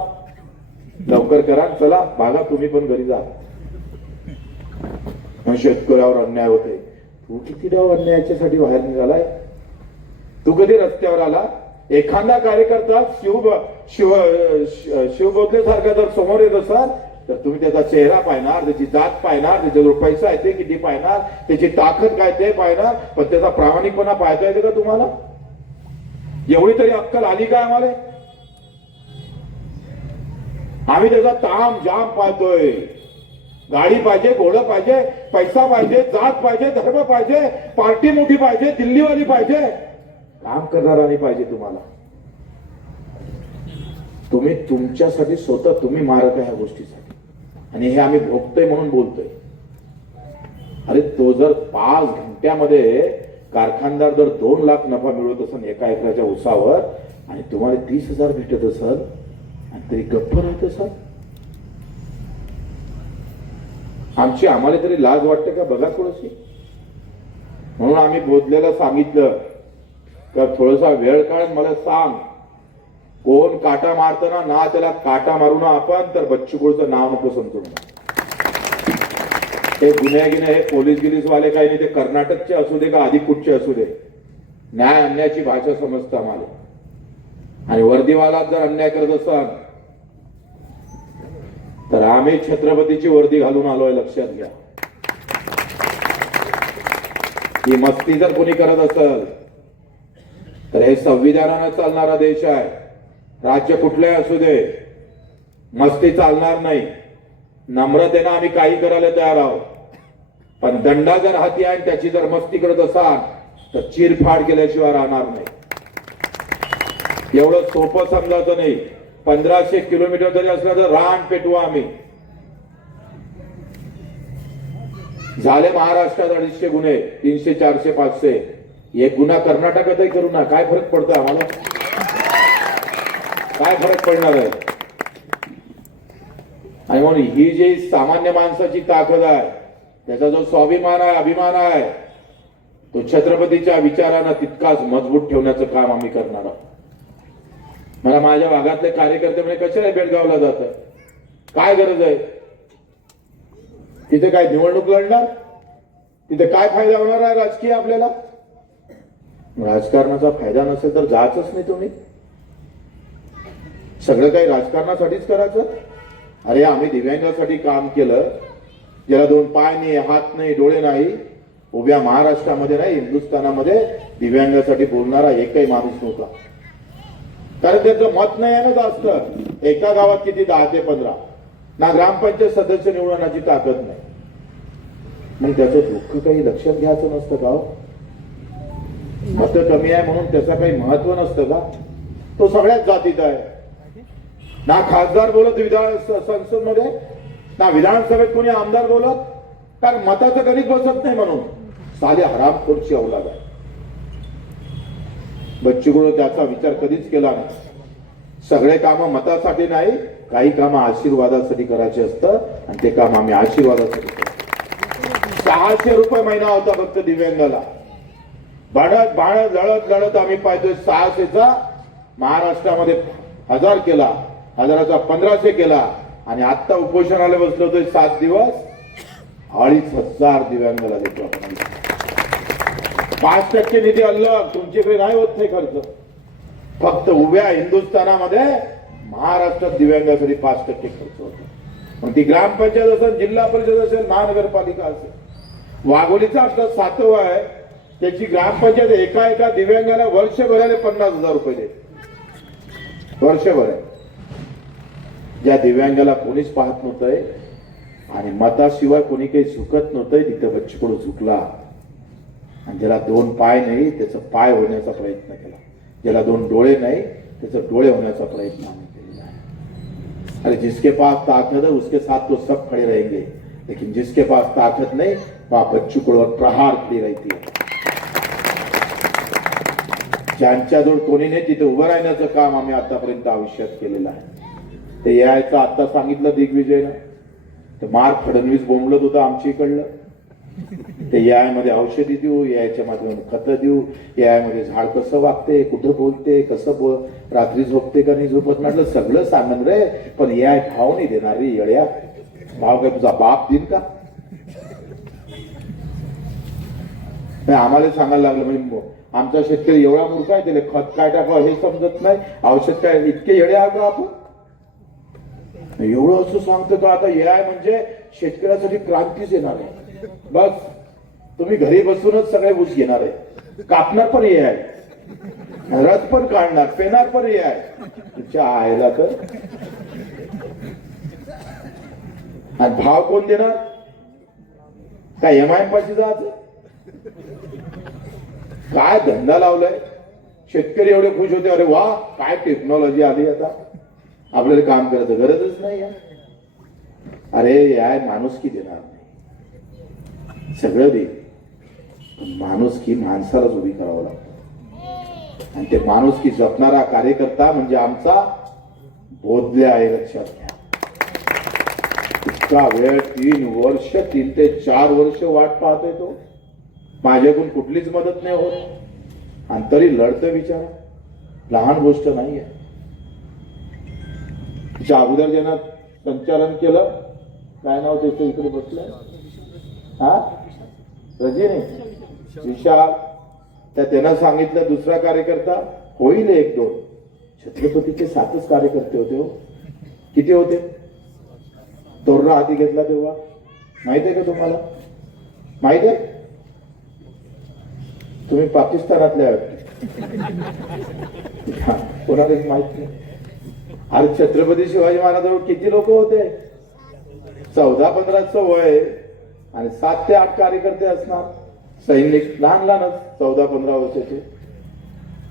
लवकर करा, चला भागा, तुम्ही पण घरी जा. शेतकऱ्यावर अन्याय होते. तू किती डाव अन्यायाच्यासाठी बाहेर निघालाय? तू कधी रस्त्यावर आला? एखादा कार्यकर्ता शिव बोधले सारखा जर समोर येत असाल तर तुम्ही त्याचा चेहरा पाहणार, त्याची जात पाहणार, त्याच्याजवळ पैसा आहे ते किती पाहणार, त्याची ताकद काय ते पाहणार. पण त्याचा प्रामाणिकपणा पाहता येते का तुम्हाला? एवढी तरी अक्कल आली काय आम्हाला? आम्ही त्याचा ताम जाम पाहतोय. गाडी पाहिजे, घोडं पाहिजे, पैसा पाहिजे, जात पाहिजे, धर्म पाहिजे, पार्टी मोठी पाहिजे, दिल्लीवाली पाहिजे, काम करणारा नाही पाहिजे तुम्हाला. तुम्ही तुमच्यासाठी स्वतः तुम्ही मारक आहे ह्या गोष्टीसाठी. आणि हे आम्ही भोगतोय म्हणून बोलतोय. अरे तो जर 5 घंट्यामध्ये कारखानदार जर 2 लाख नफा मिळवत असेल एका एकराच्या उसावर आणि तुम्हाला 30,000 भेटत असेल आणि तरी गप्प राहत असाल, आम्हाला तरी लाज वाटते का? बघा थोडीशी. म्हणून आम्ही बोधलेला सांगितलं का थोडासा वेळ काढ, मला सांग कोण काटा मारताना ना त्याला काटा मारू ना आपण, तर बच्चू कडूचं नाव नको समजू. हे गुन्हेगिने, हे पोलीस गिलीस वाले काही नाही, ते कर्नाटकचे असू दे का आधी कुठचे असू दे, न्याय अन्यायाची भाषा समजतं आम्हाला. आणि वर्दीवाला जर अन्याय करत असाल तर आम्ही छत्रपतीची वर्दी घालून आलोय, लक्षात घ्या. ही मस्ती जर कोणी करत असेल तर हे संविधानानं चालणारा देश आहे. राज्य कुठले असू दे, मस्ती चालणार नाही. नम्रतेनं आम्ही काही करायला तयार आहोत. पण दंडा जर हाती आहे त्याची जर मस्ती करत असाल तर चिरफाड केल्याशिवाय राहणार नाही. एवढं सोपं समजायचं नाही. 1500 किलोमीटर जरी असलं तर रान पेटवू आम्ही. झाले महाराष्ट्रात 250 गुन्हे, 300, 400, 500. एक गुन्हा कर्नाटकातही करू ना, काय फरक पडतो आम्हाला? काय फरक पडणार आहे? आणि म्हणून ही जी सामान्य माणसाची ताकद आहे, त्याचा जो स्वाभिमान आहे, अभिमान आहे, तो छत्रपतीच्या विचारांना तितकाच मजबूत ठेवण्याचं काम आम्ही करणार आहोत. मला माझ्या भागातले कार्यकर्ते म्हणजे कशाला बेळगावला जात, काय गरज आहे? तिथे काय निवडणूक लढणार? तिथे काय फायदा होणार आहे राजकीय आपल्याला? राजकारणाचा फायदा नसेल तर जायचंच नाही तुम्ही. सगळं काही राजकारणासाठीच करायचं? अरे आम्ही दिव्यांगासाठी काम केलं. ज्याला 2 पाय नाही, हात नाही, डोळे नाही, उभ्या महाराष्ट्रामध्ये नाही हिंदुस्थानामध्ये दिव्यांगासाठी बोलणारा एकही माणूस नव्हता. कारण त्यांचं मत नाही आहे ना जास्त. एका गावात किती 10 ते 15 ना ग्रामपंचायत सदस्य निवडण्याची ताकद नाही. मग त्याचं दुःख काही लक्षात घ्यायचं नसतं का? मत कमी आहे म्हणून त्याचं काही महत्व नसतं का? तो सगळ्याच जातीत आहे. ना खासदार बोलत विधान संसद मध्ये, ना विधानसभेत कोणी आमदार बोलत, कारण मताचं गणित बसत नाही म्हणून. साले हरामखोरची औलाद आहे. बच्चू कडू त्याचा विचार कधीच केला नाही. सगळे कामं मतासाठी नाही, काही कामं आशीर्वादासाठी करायचे असतं आणि ते काम आम्ही आशीर्वादासाठी करतो. 600 रुपये महिना होता फक्त दिव्यांगाला. भाडत लढत लढत आम्ही पाहतोय 600चा महाराष्ट्रामध्ये 1000 केला, 1000चा 1500 केला. आणि आता उपोषणाला बसलो होतो 7 दिवस 2500 दिव्यांगाला देतो. 5% निधी अलग तुमच्याकडे नाही होत नाही खर्च. फक्त उभ्या हिंदुस्थानामध्ये महाराष्ट्रात दिव्यांगासाठी 5% खर्च होतो. मग ती ग्रामपंचायत असेल, जिल्हा परिषद असेल, महानगरपालिका असेल. वाघोलीचा आपला 7वा आहे त्याची ग्रामपंचायत एका दिव्यांगाला वर्षभराने 50,000 रुपये देते. वर्षभर आहे. ज्या दिव्यांगाला कोणीच पाहत नव्हतंय आणि मताशिवाय कोणी काही झुकत नव्हतंय, तिथं बच्चू कडू झुकला. आणि ज्याला 2 पाय नाही त्याचा पाय होण्याचा प्रयत्न केला. ज्याला 2 डोळे नाही त्याचा डोळे होण्याचा प्रयत्न आम्ही केलेला आहे. अरे जिसके पास ताकत है उसके साथ तो सब खड़े रहेंगे, लेकिन जिसके पास ताकत नहीं वहां बच्चू कडूवर प्रहार खड़ी रहती है. ज्यांच्याजवळ कोणी नाही तिथे उभं राहण्याचं काम आम्ही आतापर्यंत आयुष्यात केलेलं आहे. ते यायचं आता सांगितलं दिग्विजयनं, तर मार्क फडणवीस बोंबलत होतं आमच्या इकडलं. ते यायमध्ये औषधी देऊ, यायच्या माध्यमातून खतं देऊ, यायमध्ये झाड कसं वागते, कुठं बोलते, कसं रात्री झोपते का नाही झोपत, म्हटलं सगळं सांगन रे, पण याय भाव नाही देणार रे येड्या. भाव काय तुझा बाप देईन का? आम्हाला सांगायला लागलं. म्हणजे आमचा शेतकरी एवढा मूर्ख आहे, त्याला खत काय टाकावं हे समजत नाही, औषध काय, इतके येडे आहोत का आपण? एवढं असं सांगतो का आता एआय म्हणजे शेतकऱ्यासाठी क्रांतीच येणार आहे. बस तुम्ही घरी बसूनच सगळे ऊस घेणार आहे, कापणार पण एआय, रस पण काढणार, पेणार पण एआय. तुमच्या आयला तर आणि भाव कोण देणार? काय एमआयएम पाशी जायचं? काय धंदा लावलाय? शेतकरी एवढे खुश होते, अरे वा काय टेक्नॉलॉजी आली, आता आपल्याला काम करायचं गरजच नाही. अरे याय माणुसकी देणार नाही, सगळं दे, माणुसकी माणसालाच उभी करावं लागतं. आणि ते माणुसकी जपणारा कार्यकर्ता म्हणजे आमचा बोधले आहे, लक्षात घ्या. इतका वेळ 3 वर्ष 3 ते 4 वर्ष वाट पाहतोय तो. माझ्याकडून कुठलीच मदत नाही होत, आणि तरी लढतं. विचारा, लहान गोष्ट नाही आहे. तिच्या अगोदर ज्यांना संचालन केलं, काय नाव त्याचं इकडे बसलंय, हा रजनी विशाल, त्यानं सांगितलं दुसरा कार्यकर्ता होईल 1-2. छत्रपतीचे 7च कार्यकर्ते होते हो. किती होते? तोरणा हाती घेतला तेव्हा माहित आहे का तुम्हाला? माहित आहे? तुम्ही पाकिस्तानातले आहात, कोणालाच माहित नाही. अरे छत्रपती शिवाजी महाराजांवर किती लोक होते? 14-15चं वय आणि 7 ते 8 कार्यकर्ते असणार. सैनिक लहान लहानच 14-15 वर्षाचे.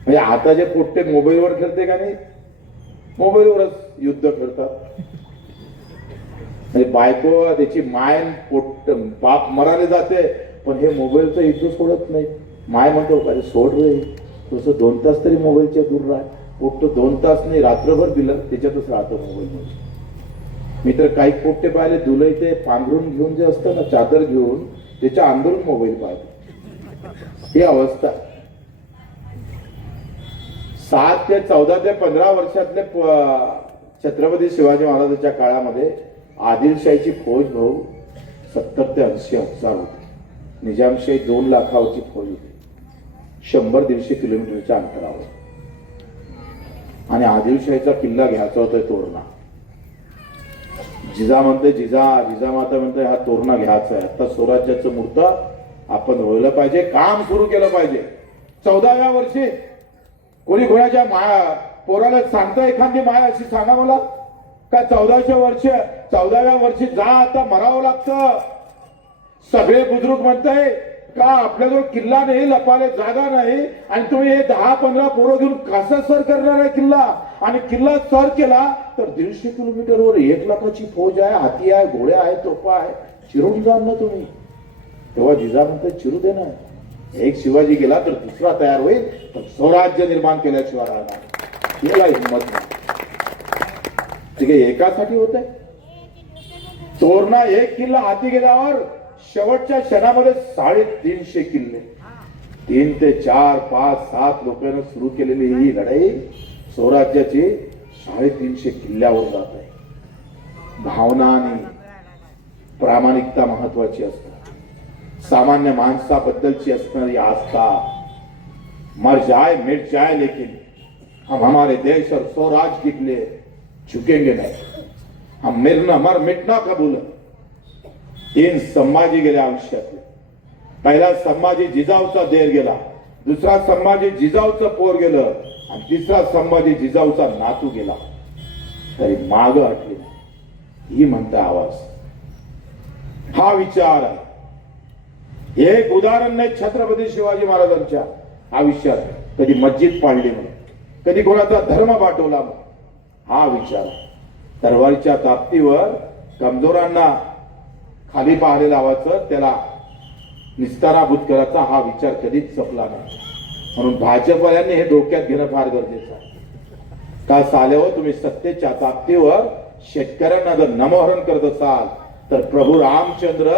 म्हणजे आता जे पोट्टे मोबाईलवर खेळते का नाही, मोबाईलवरच युद्ध खेळतात. म्हणजे बायको त्याची माय बाप मराले जाते, पण हे मोबाईलचं युद्ध सोडत नाही. माय म्हणतो अरे सोड रे, तसं 2 तास तरी मोबाईलच्या दूर राह. पोट्ट 2 तास नाही रात्रभर दिलं त्याच्यातच राहतो मोबाईलमध्ये. मी तर काही पोट्टे पाहिले दुलई ते पांघरून घेऊन जे असतं ना, चादर घेऊन त्याच्या अंदरून मोबाईल पाहतो. ही अवस्था. 7 ते 14 ते 15 वर्षातले छत्रपती शिवाजी महाराजांच्या काळामध्ये आदिलशाहीची फौज भाऊ 70 ते 80 हजार होती. निजामशाही 2 लाखावरची फौज होती, 100-150 किलोमीटरच्या अंतरावर. आणि आदिलशाहीचा किल्ला घ्यायचा होता तोरणा. जिजा म्हणते, जिजामाता म्हणते हा तोरणा घ्यायचा आहे. आता स्वराज्याचं मूर्त आपण व्हायला पाहिजे, काम सुरू केलं पाहिजे. 14व्या वर्षी कोणी कोणाच्या पोराला सांगता एखादी माय अशी सांगा मला का? 14व्या वर्षी जा आता मरावं लागतं. सगळे बुजुर्ग म्हणताय का आपल्याजवळ किल्ला नाही, लपाले जागा नाही, आणि तुम्ही हे 10-15 पोरं घेऊन कसा सर करणार आहे किल्ला? आणि किल्ला सर केला तर 150 किलोमीटरवर 1 लाखाची फौज आहे, हाती आहे, घोडे आहे, तोफा आहे, चिरून जाल ना तुम्ही. तेव्हा जिजा म्हणतात चिरू दे ना. एक शिवाजी गेला तर दुसरा तयार होईल, पण स्वराज्य निर्माण केल्याशिवाय राहणार याला हिंमत नाही. ठीक आहे, एकासाठी होत आहे. तोरणा 1 किल्ला हाती गेल्यावर शेवटच्या क्षणामध्ये 350 किल्ले, 3 ते 4, 5, 7 लोकांना सुरू केलेली ही लढाई स्वराज्याची 350 किल्ल्यावर जात आहे. भावना आणि प्रामाणिकता महत्वाची असते. सामान्य माणसाबद्दलची असणारी आस्था. मर जाए मिट जाए लेकिन हम हमारे देश और स्वराज के लिए झुकेंगे नहीं. हम मिटना कबूल. 3 संभाजी गेले आयुष्यातले. पहिला संभाजी जिजाऊचा देर गेला, दुसरा संभाजी जिजाऊचं पोर गेलं आणि तिसरा संभाजी जिजाऊचा नातू गेला, तरी माग हटली नाही. ही म्हणता आवाज. हा विचार आहे. एक उदाहरण नाही छत्रपती शिवाजी महाराजांच्या आयुष्यात कधी मस्जिद पाडली म्हणून, कधी कोणाचा धर्म पाठवला म्हणून. हा विचार आहे. तलवारीच्या ताकदीवर कमजोरांना खाली पहायला लावायचं, त्याला निस्ताराभूत करायचा हा विचार कधीच चपला नाही. म्हणून भाजपवाल्यांनी हे डोक्यात घेणं फार गरजेचं आहे. का साल्यावर तुम्ही सत्तेच्या ताकदीवर शेतकऱ्यांना जर नमोहरण करत असाल तर प्रभू रामचंद्र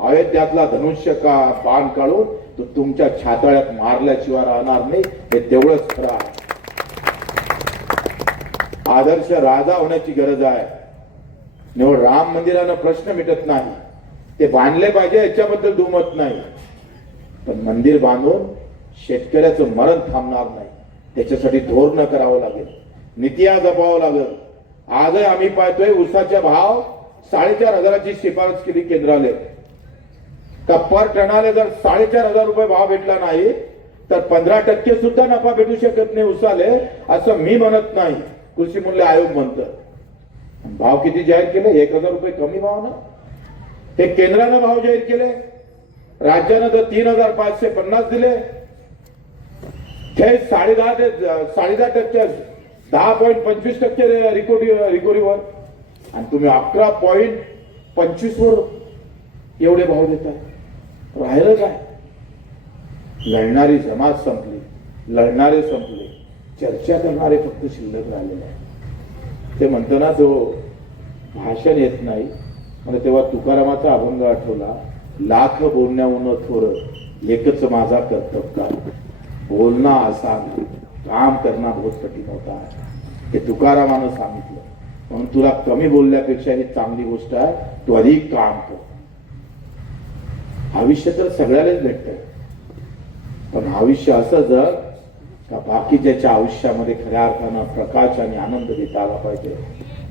अयोध्यातला धनुष्य का बाण काढून तो तुमच्या छाताळ्यात मारल्याशिवाय राहणार नाही, हे तेवढंच खरं आहे. आदर्श राजा होण्याची गरज आहे. निवड राम मंदिरानं प्रश्न मिटत नाही, ते बांधले पाहिजे याच्याबद्दल दुमत नाही, पण मंदिर बांधून शेतकऱ्याचं मरण थांबणार नाही. त्याच्यासाठी धोरण करावं लागेल, नीतिया जपावं लागेल. आजही आम्ही पाहतोय ऊसाचा भाव 4,500ची शिफारस केली केंद्राने. का पर टनाले जर 4,500 रुपये भाव भेटला नाही तर 15% सुद्धा नफा भेटू शकत नाही ऊसाले, असं मी म्हणत नाही, कृषी मूल्य आयोग म्हणतं. भाव किती जाहीर केले? 1,000 रुपये कमी भावानं. हे केंद्रानं भाव जाहीर केले, राज्यानं तर 3,550 दिले. ते 10.5% 10.25% रिकव्हरीवर, आणि तुम्ही 11.25 वर एवढे भाव देताय. राहिलं काय? लढणारी जमात संपली, लढणारे संपले, चर्चा करणारे फक्त शिल्लक राहिलेले आहे. ते म्हणतो ना, जो भाषण येत नाही, मला तेव्हा तुकारामाचा अभंग आठवला. लाख बोलण्याहून थोर एकच माझा कर्तव्य, बोलणं आसान, काम करणं बहुत कठीण होता. हे तुकारामानं सांगितलं. म्हणून तुला कमी बोलण्यापेक्षा ही चांगली गोष्ट आहे, तू अधिक काम कर. आयुष्य तर सगळ्यालाच भेटतंय, पण आयुष्य असं जर का बाकीच्या आयुष्यामध्ये खऱ्या अर्थानं प्रकाश आणि आनंद देता आला पाहिजे.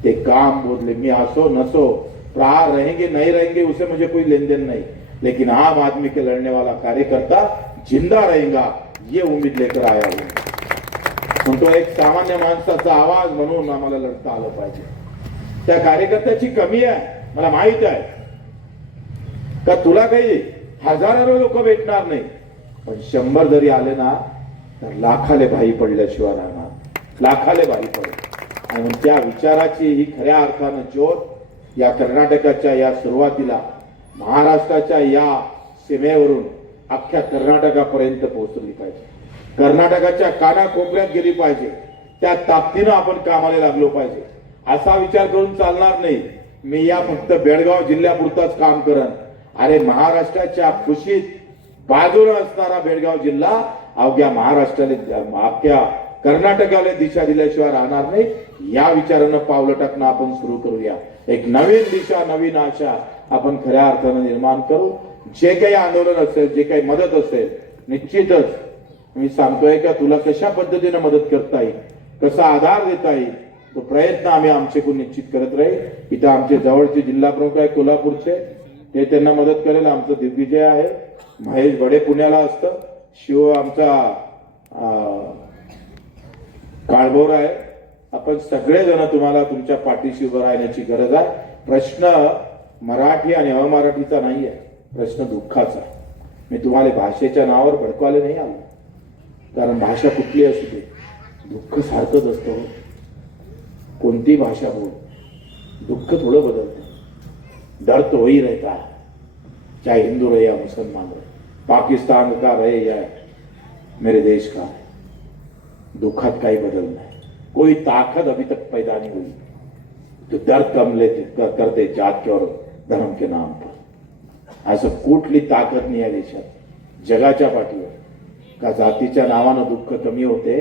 ते काम बोलले, मी असो नसो, प्रहार रहेंगे नहीं रहेंगे उसे मुझे कोई लेन देन नहीं, लेकिन आम आदमी के लड़ने वाला कार्यकर्ता जिंदा रहेगा ये उम्मीद लेकर आया हूं. म्हणतो एक सामान्य माणसाचा आवाज म्हणून आम्हाला लढता आलं पाहिजे. त्या कार्यकर्त्याची कमी आहे मला माहित आहे. का तुला काही हजारो लोक भेटणार नाही, पण 100 जरी आले ना तर लाखाले भाई पडल्याशिवाय राहणार, लाखाले भाई पडेल. आणि मग त्या विचाराची ही खऱ्या अर्थानं ज्योत या कर्नाटकाच्या या सुरुवातीला महाराष्ट्राच्या या सीमेवरून अख्ख्या कर्नाटकापर्यंत पोहोचली पाहिजे, कर्नाटकाच्या कानाकोपऱ्यात गेली पाहिजे. त्या ताकदीनं आपण कामाला लागलो पाहिजे. असा विचार करून चालणार नाही, मी या फक्त बेळगाव जिल्ह्यापुरताच काम करन. अरे महाराष्ट्राच्या खुशीत बाजूला असणारा बेळगाव जिल्हा अवघ्या महाराष्ट्राला, अख्ख्या कर्नाटकाला दिशा दिल्याशिवाय राहणार नाही. या विचारानं पावलं टाकणं आपण सुरू करूया. एक नवीन दिशा, नवीन आशा आपण खऱ्या अर्थानं निर्माण करू. जे काही आंदोलन असेल, जे काही मदत असेल, निश्चितच मी सांगतोय का तुला कशा पद्धतीने मदत करता येईल, कसा आधार देता येईल, तो प्रयत्न आम्ही आमच्याकडून निश्चित करत राहील. इथं आमचे जवळचे जिल्हा प्रमुख आहे कोल्हापूरचे, ते त्यांना मदत करेल. आमचं दिग्विजय आहे, महेश बडे पुण्याला असतं, शिव आमचा काळभोर आहे. आपण सगळेजण तुम्हाला तुमच्या पाठीशी उभं राहण्याची गरज आहे. प्रश्न मराठी आणि अमराठीचा नाही आहे, प्रश्न दुःखाचा आहे. मी तुम्हाला भाषेच्या नावावर भडकवायला नाही आलो, कारण भाषा कुठली असू दे दुःख सारखंच असतं. कोणती भाषा बोल, दुःख थोडं बदलतं. दर्द तो ही रहता है, चाहे हिंदू रहे या मुसलमान रहे, पाकिस्तान का रहे या मेरे देश का. दुखात काही बदल नाही. कोई ताकत अभी तक पैदा नहीं हुई तो दर्द कम लेते करते जात के और धर्म के नाम पर. असं कुठली ताकद नाही या देशात जगाच्या पाठीवर का जातीच्या नावानं दुःख कमी होते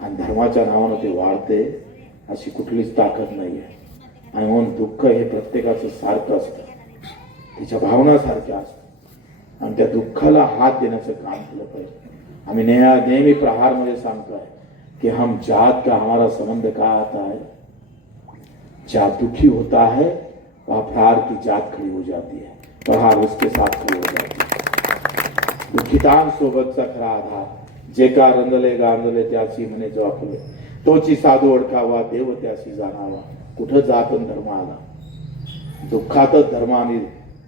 आणि धर्माच्या नावानं ते वाढते. अशी कुठलीच ताकद नाही आहे. आणि म्हणून दुःख हे प्रत्येकाचं सारखं असतं, त्याच्या भावना सारख्या असतात, आणि त्या दुःखाला हात देण्याचं काम केलं पाहिजे. आम्ही नेहमी प्रहारमध्ये सांगतोय कि हम जात का हमारा संबंध कहाँ आता है, जात दुखी होता है वहां प्रहार की जात खड़ी हो जाती है, प्रहार उसके साथ खड़ी हो जाती है. दुःखितांसोबतचा खरा आधार. जे का रंगले गांधले त्याची म्हणे जो आपले, तोची साधू ओळखावा देव त्याशी जाणावा. कुठं जात धर्म आला, दुःखातच धर्म आणि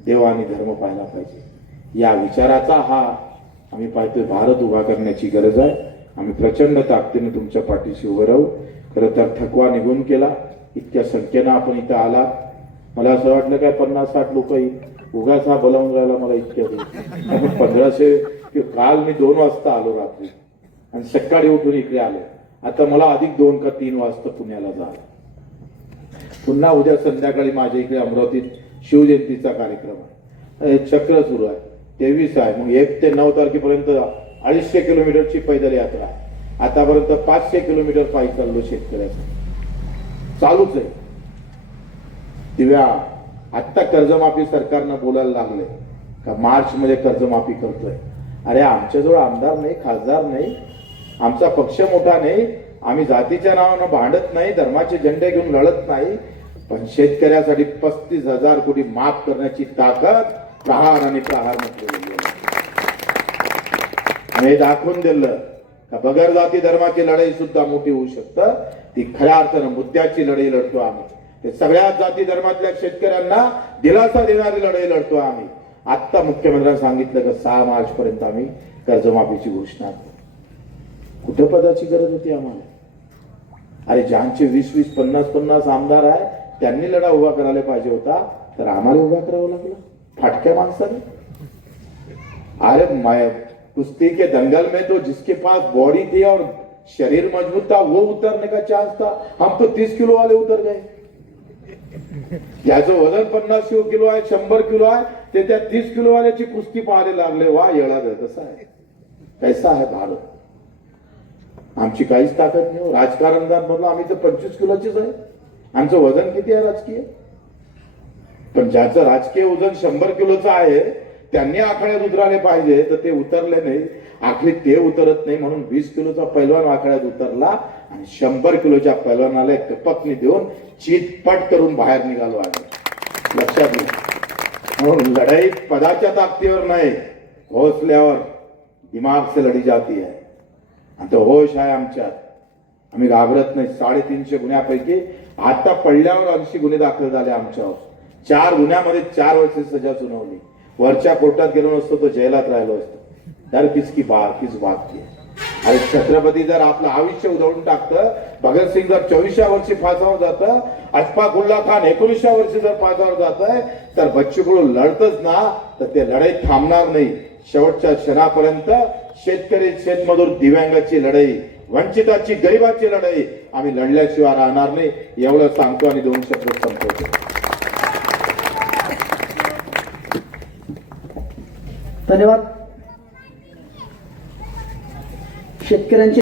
देव आणि धर्म पाहायला पाहिजे. या विचाराचा हा आम्ही पाहतोय भारत उभा करण्याची गरज आहे. आम्ही प्रचंड ताकदीने तुमच्या पाठीशी उभं राहू. खरं तर थकवा निघून केला, इतक्या संख्येनं आपण इथं आलात. मला असं वाटलं काय 50-60 लोक उगाच हा बोलावून राहिला मला इतक्या आपण 1500. काल मी 2 वाजता आलो रात्री आणि सकाळी उठून इकडे आलो. आता मला अधिक 2 का 3 वाजता पुण्याला जायला. पुन्हा उद्या संध्याकाळी माझ्या इकडे अमरावतीत शिवजयंतीचा कार्यक्रम आहे. चक्र सुरू आहे. 23 आहे. मग 1 ते 9 तारखेपर्यंत 250 किलोमीटरची पैदल यात्रा आहे. आतापर्यंत 500 किलोमीटर पायी चाललो शेतकऱ्याचं. चालूच आहे. दिव्या आत्ता कर्जमाफी सरकारनं बोलायला लागले का मार्च मध्ये कर्जमाफी करतोय. अरे आमच्याजवळ आमदार नाही, खासदार नाही, आमचा पक्ष मोठा नाही, आम्ही जातीच्या नावानं भांडत नाही, धर्माचे झेंडे घेऊन लढत नाही, पण शेतकऱ्यासाठी 35,000 कोटी माफ करण्याची ताकद प्रहार आणि प्रहार म्हटलेली हे दाखवून दिलं का बगर जाती धर्माची लढाई सुद्धा मोठी होऊ शकतं. ती खऱ्या अर्थानं मुद्द्याची लढाई लढतो आम्ही. ते सगळ्या जाती धर्मातल्या शेतकऱ्यांना दिलासा देणारी लढाई लढतो आम्ही. आत्ता मुख्यमंत्र्यांनी सांगितलं की 6 मार्च पर्यंत आम्ही कर्जमाफीची घोषणा करू. कुठं पदाची गरज होती आम्हाला? अरे ज्यांचे 20-20, 50-50 आमदार आहे त्यांनी लढा उभा करायला पाहिजे होता, तर आम्हाला उभा करावं लागलं फाटक्या माणसाने. अरे कुश्ती के दंगल में तो जिसके पास बॉडी थी और शरीर मजबूत था वो उतरने का चांस था. हम तो 30 किलो वाले उतर गए. याचं वजन 50 किलो आहे, 100 किलो आहे, ते त्या 30 किलो वाल्याची कुस्ती पाहायला लागले. वा येळा कसं आहे, कैसा आहे भारत. आमची काहीच ताकद नाही. राजकारणात म्हणलं आम्ही तर 25 किलोचीच आहे. आमचं वजन किती आहे राजकीय? पण ज्याचं राजकीय वजन 100 किलोचं आहे त्यांनी आखाड्यात उतरायला पाहिजे, तर ते उतरले नाही. आखरी ते उतरत नाही म्हणून 20 किलोचा पैलवान आखाड्यात उतरला आणि 100 किलोच्या पैलवानाला कपकनी देऊन चितपट करून बाहेर निघालो आहे. लक्षात घ्या. म्हणून लढाई पदाच्या ताकदीवर नाही, हौसल्यावर दिमाग से लढी जाती है. आणि तो होश आहे आमच्यात. आम्ही घाबरत नाही. 350 गुन्ह्यापैकी आता पडल्यावर 80 गुन्हे दाखल झाले आमच्यावर. 4 गुन्ह्यामध्ये 4 वर्षे सजा सुनावली. वरच्या कोर्टात गेलो नसतो तो जेलात राहिलो असतो. तर किस बात की. अरे छत्रपती जर आपलं आयुष्य उधळून टाकतं, भगतसिंग जर 24व्या वर्षी फासावर जातं, अशफाकुल्ला खान 19व्या वर्षी जर फासावर जात आहे, तर बच्चू कडू लढतच ना, तर ते लढाई थांबणार नाही. शेवटच्या क्षणापर्यंत शेतकरी, शेतमजूर, दिव्यांगाची लढाई, वंचिताची, गरिबाची लढाई आम्ही लढल्याशिवाय राहणार नाही. एवढं सांगतो आणि 2 शब्द संपवतो. धन्यवाद. शेतकऱ्यांची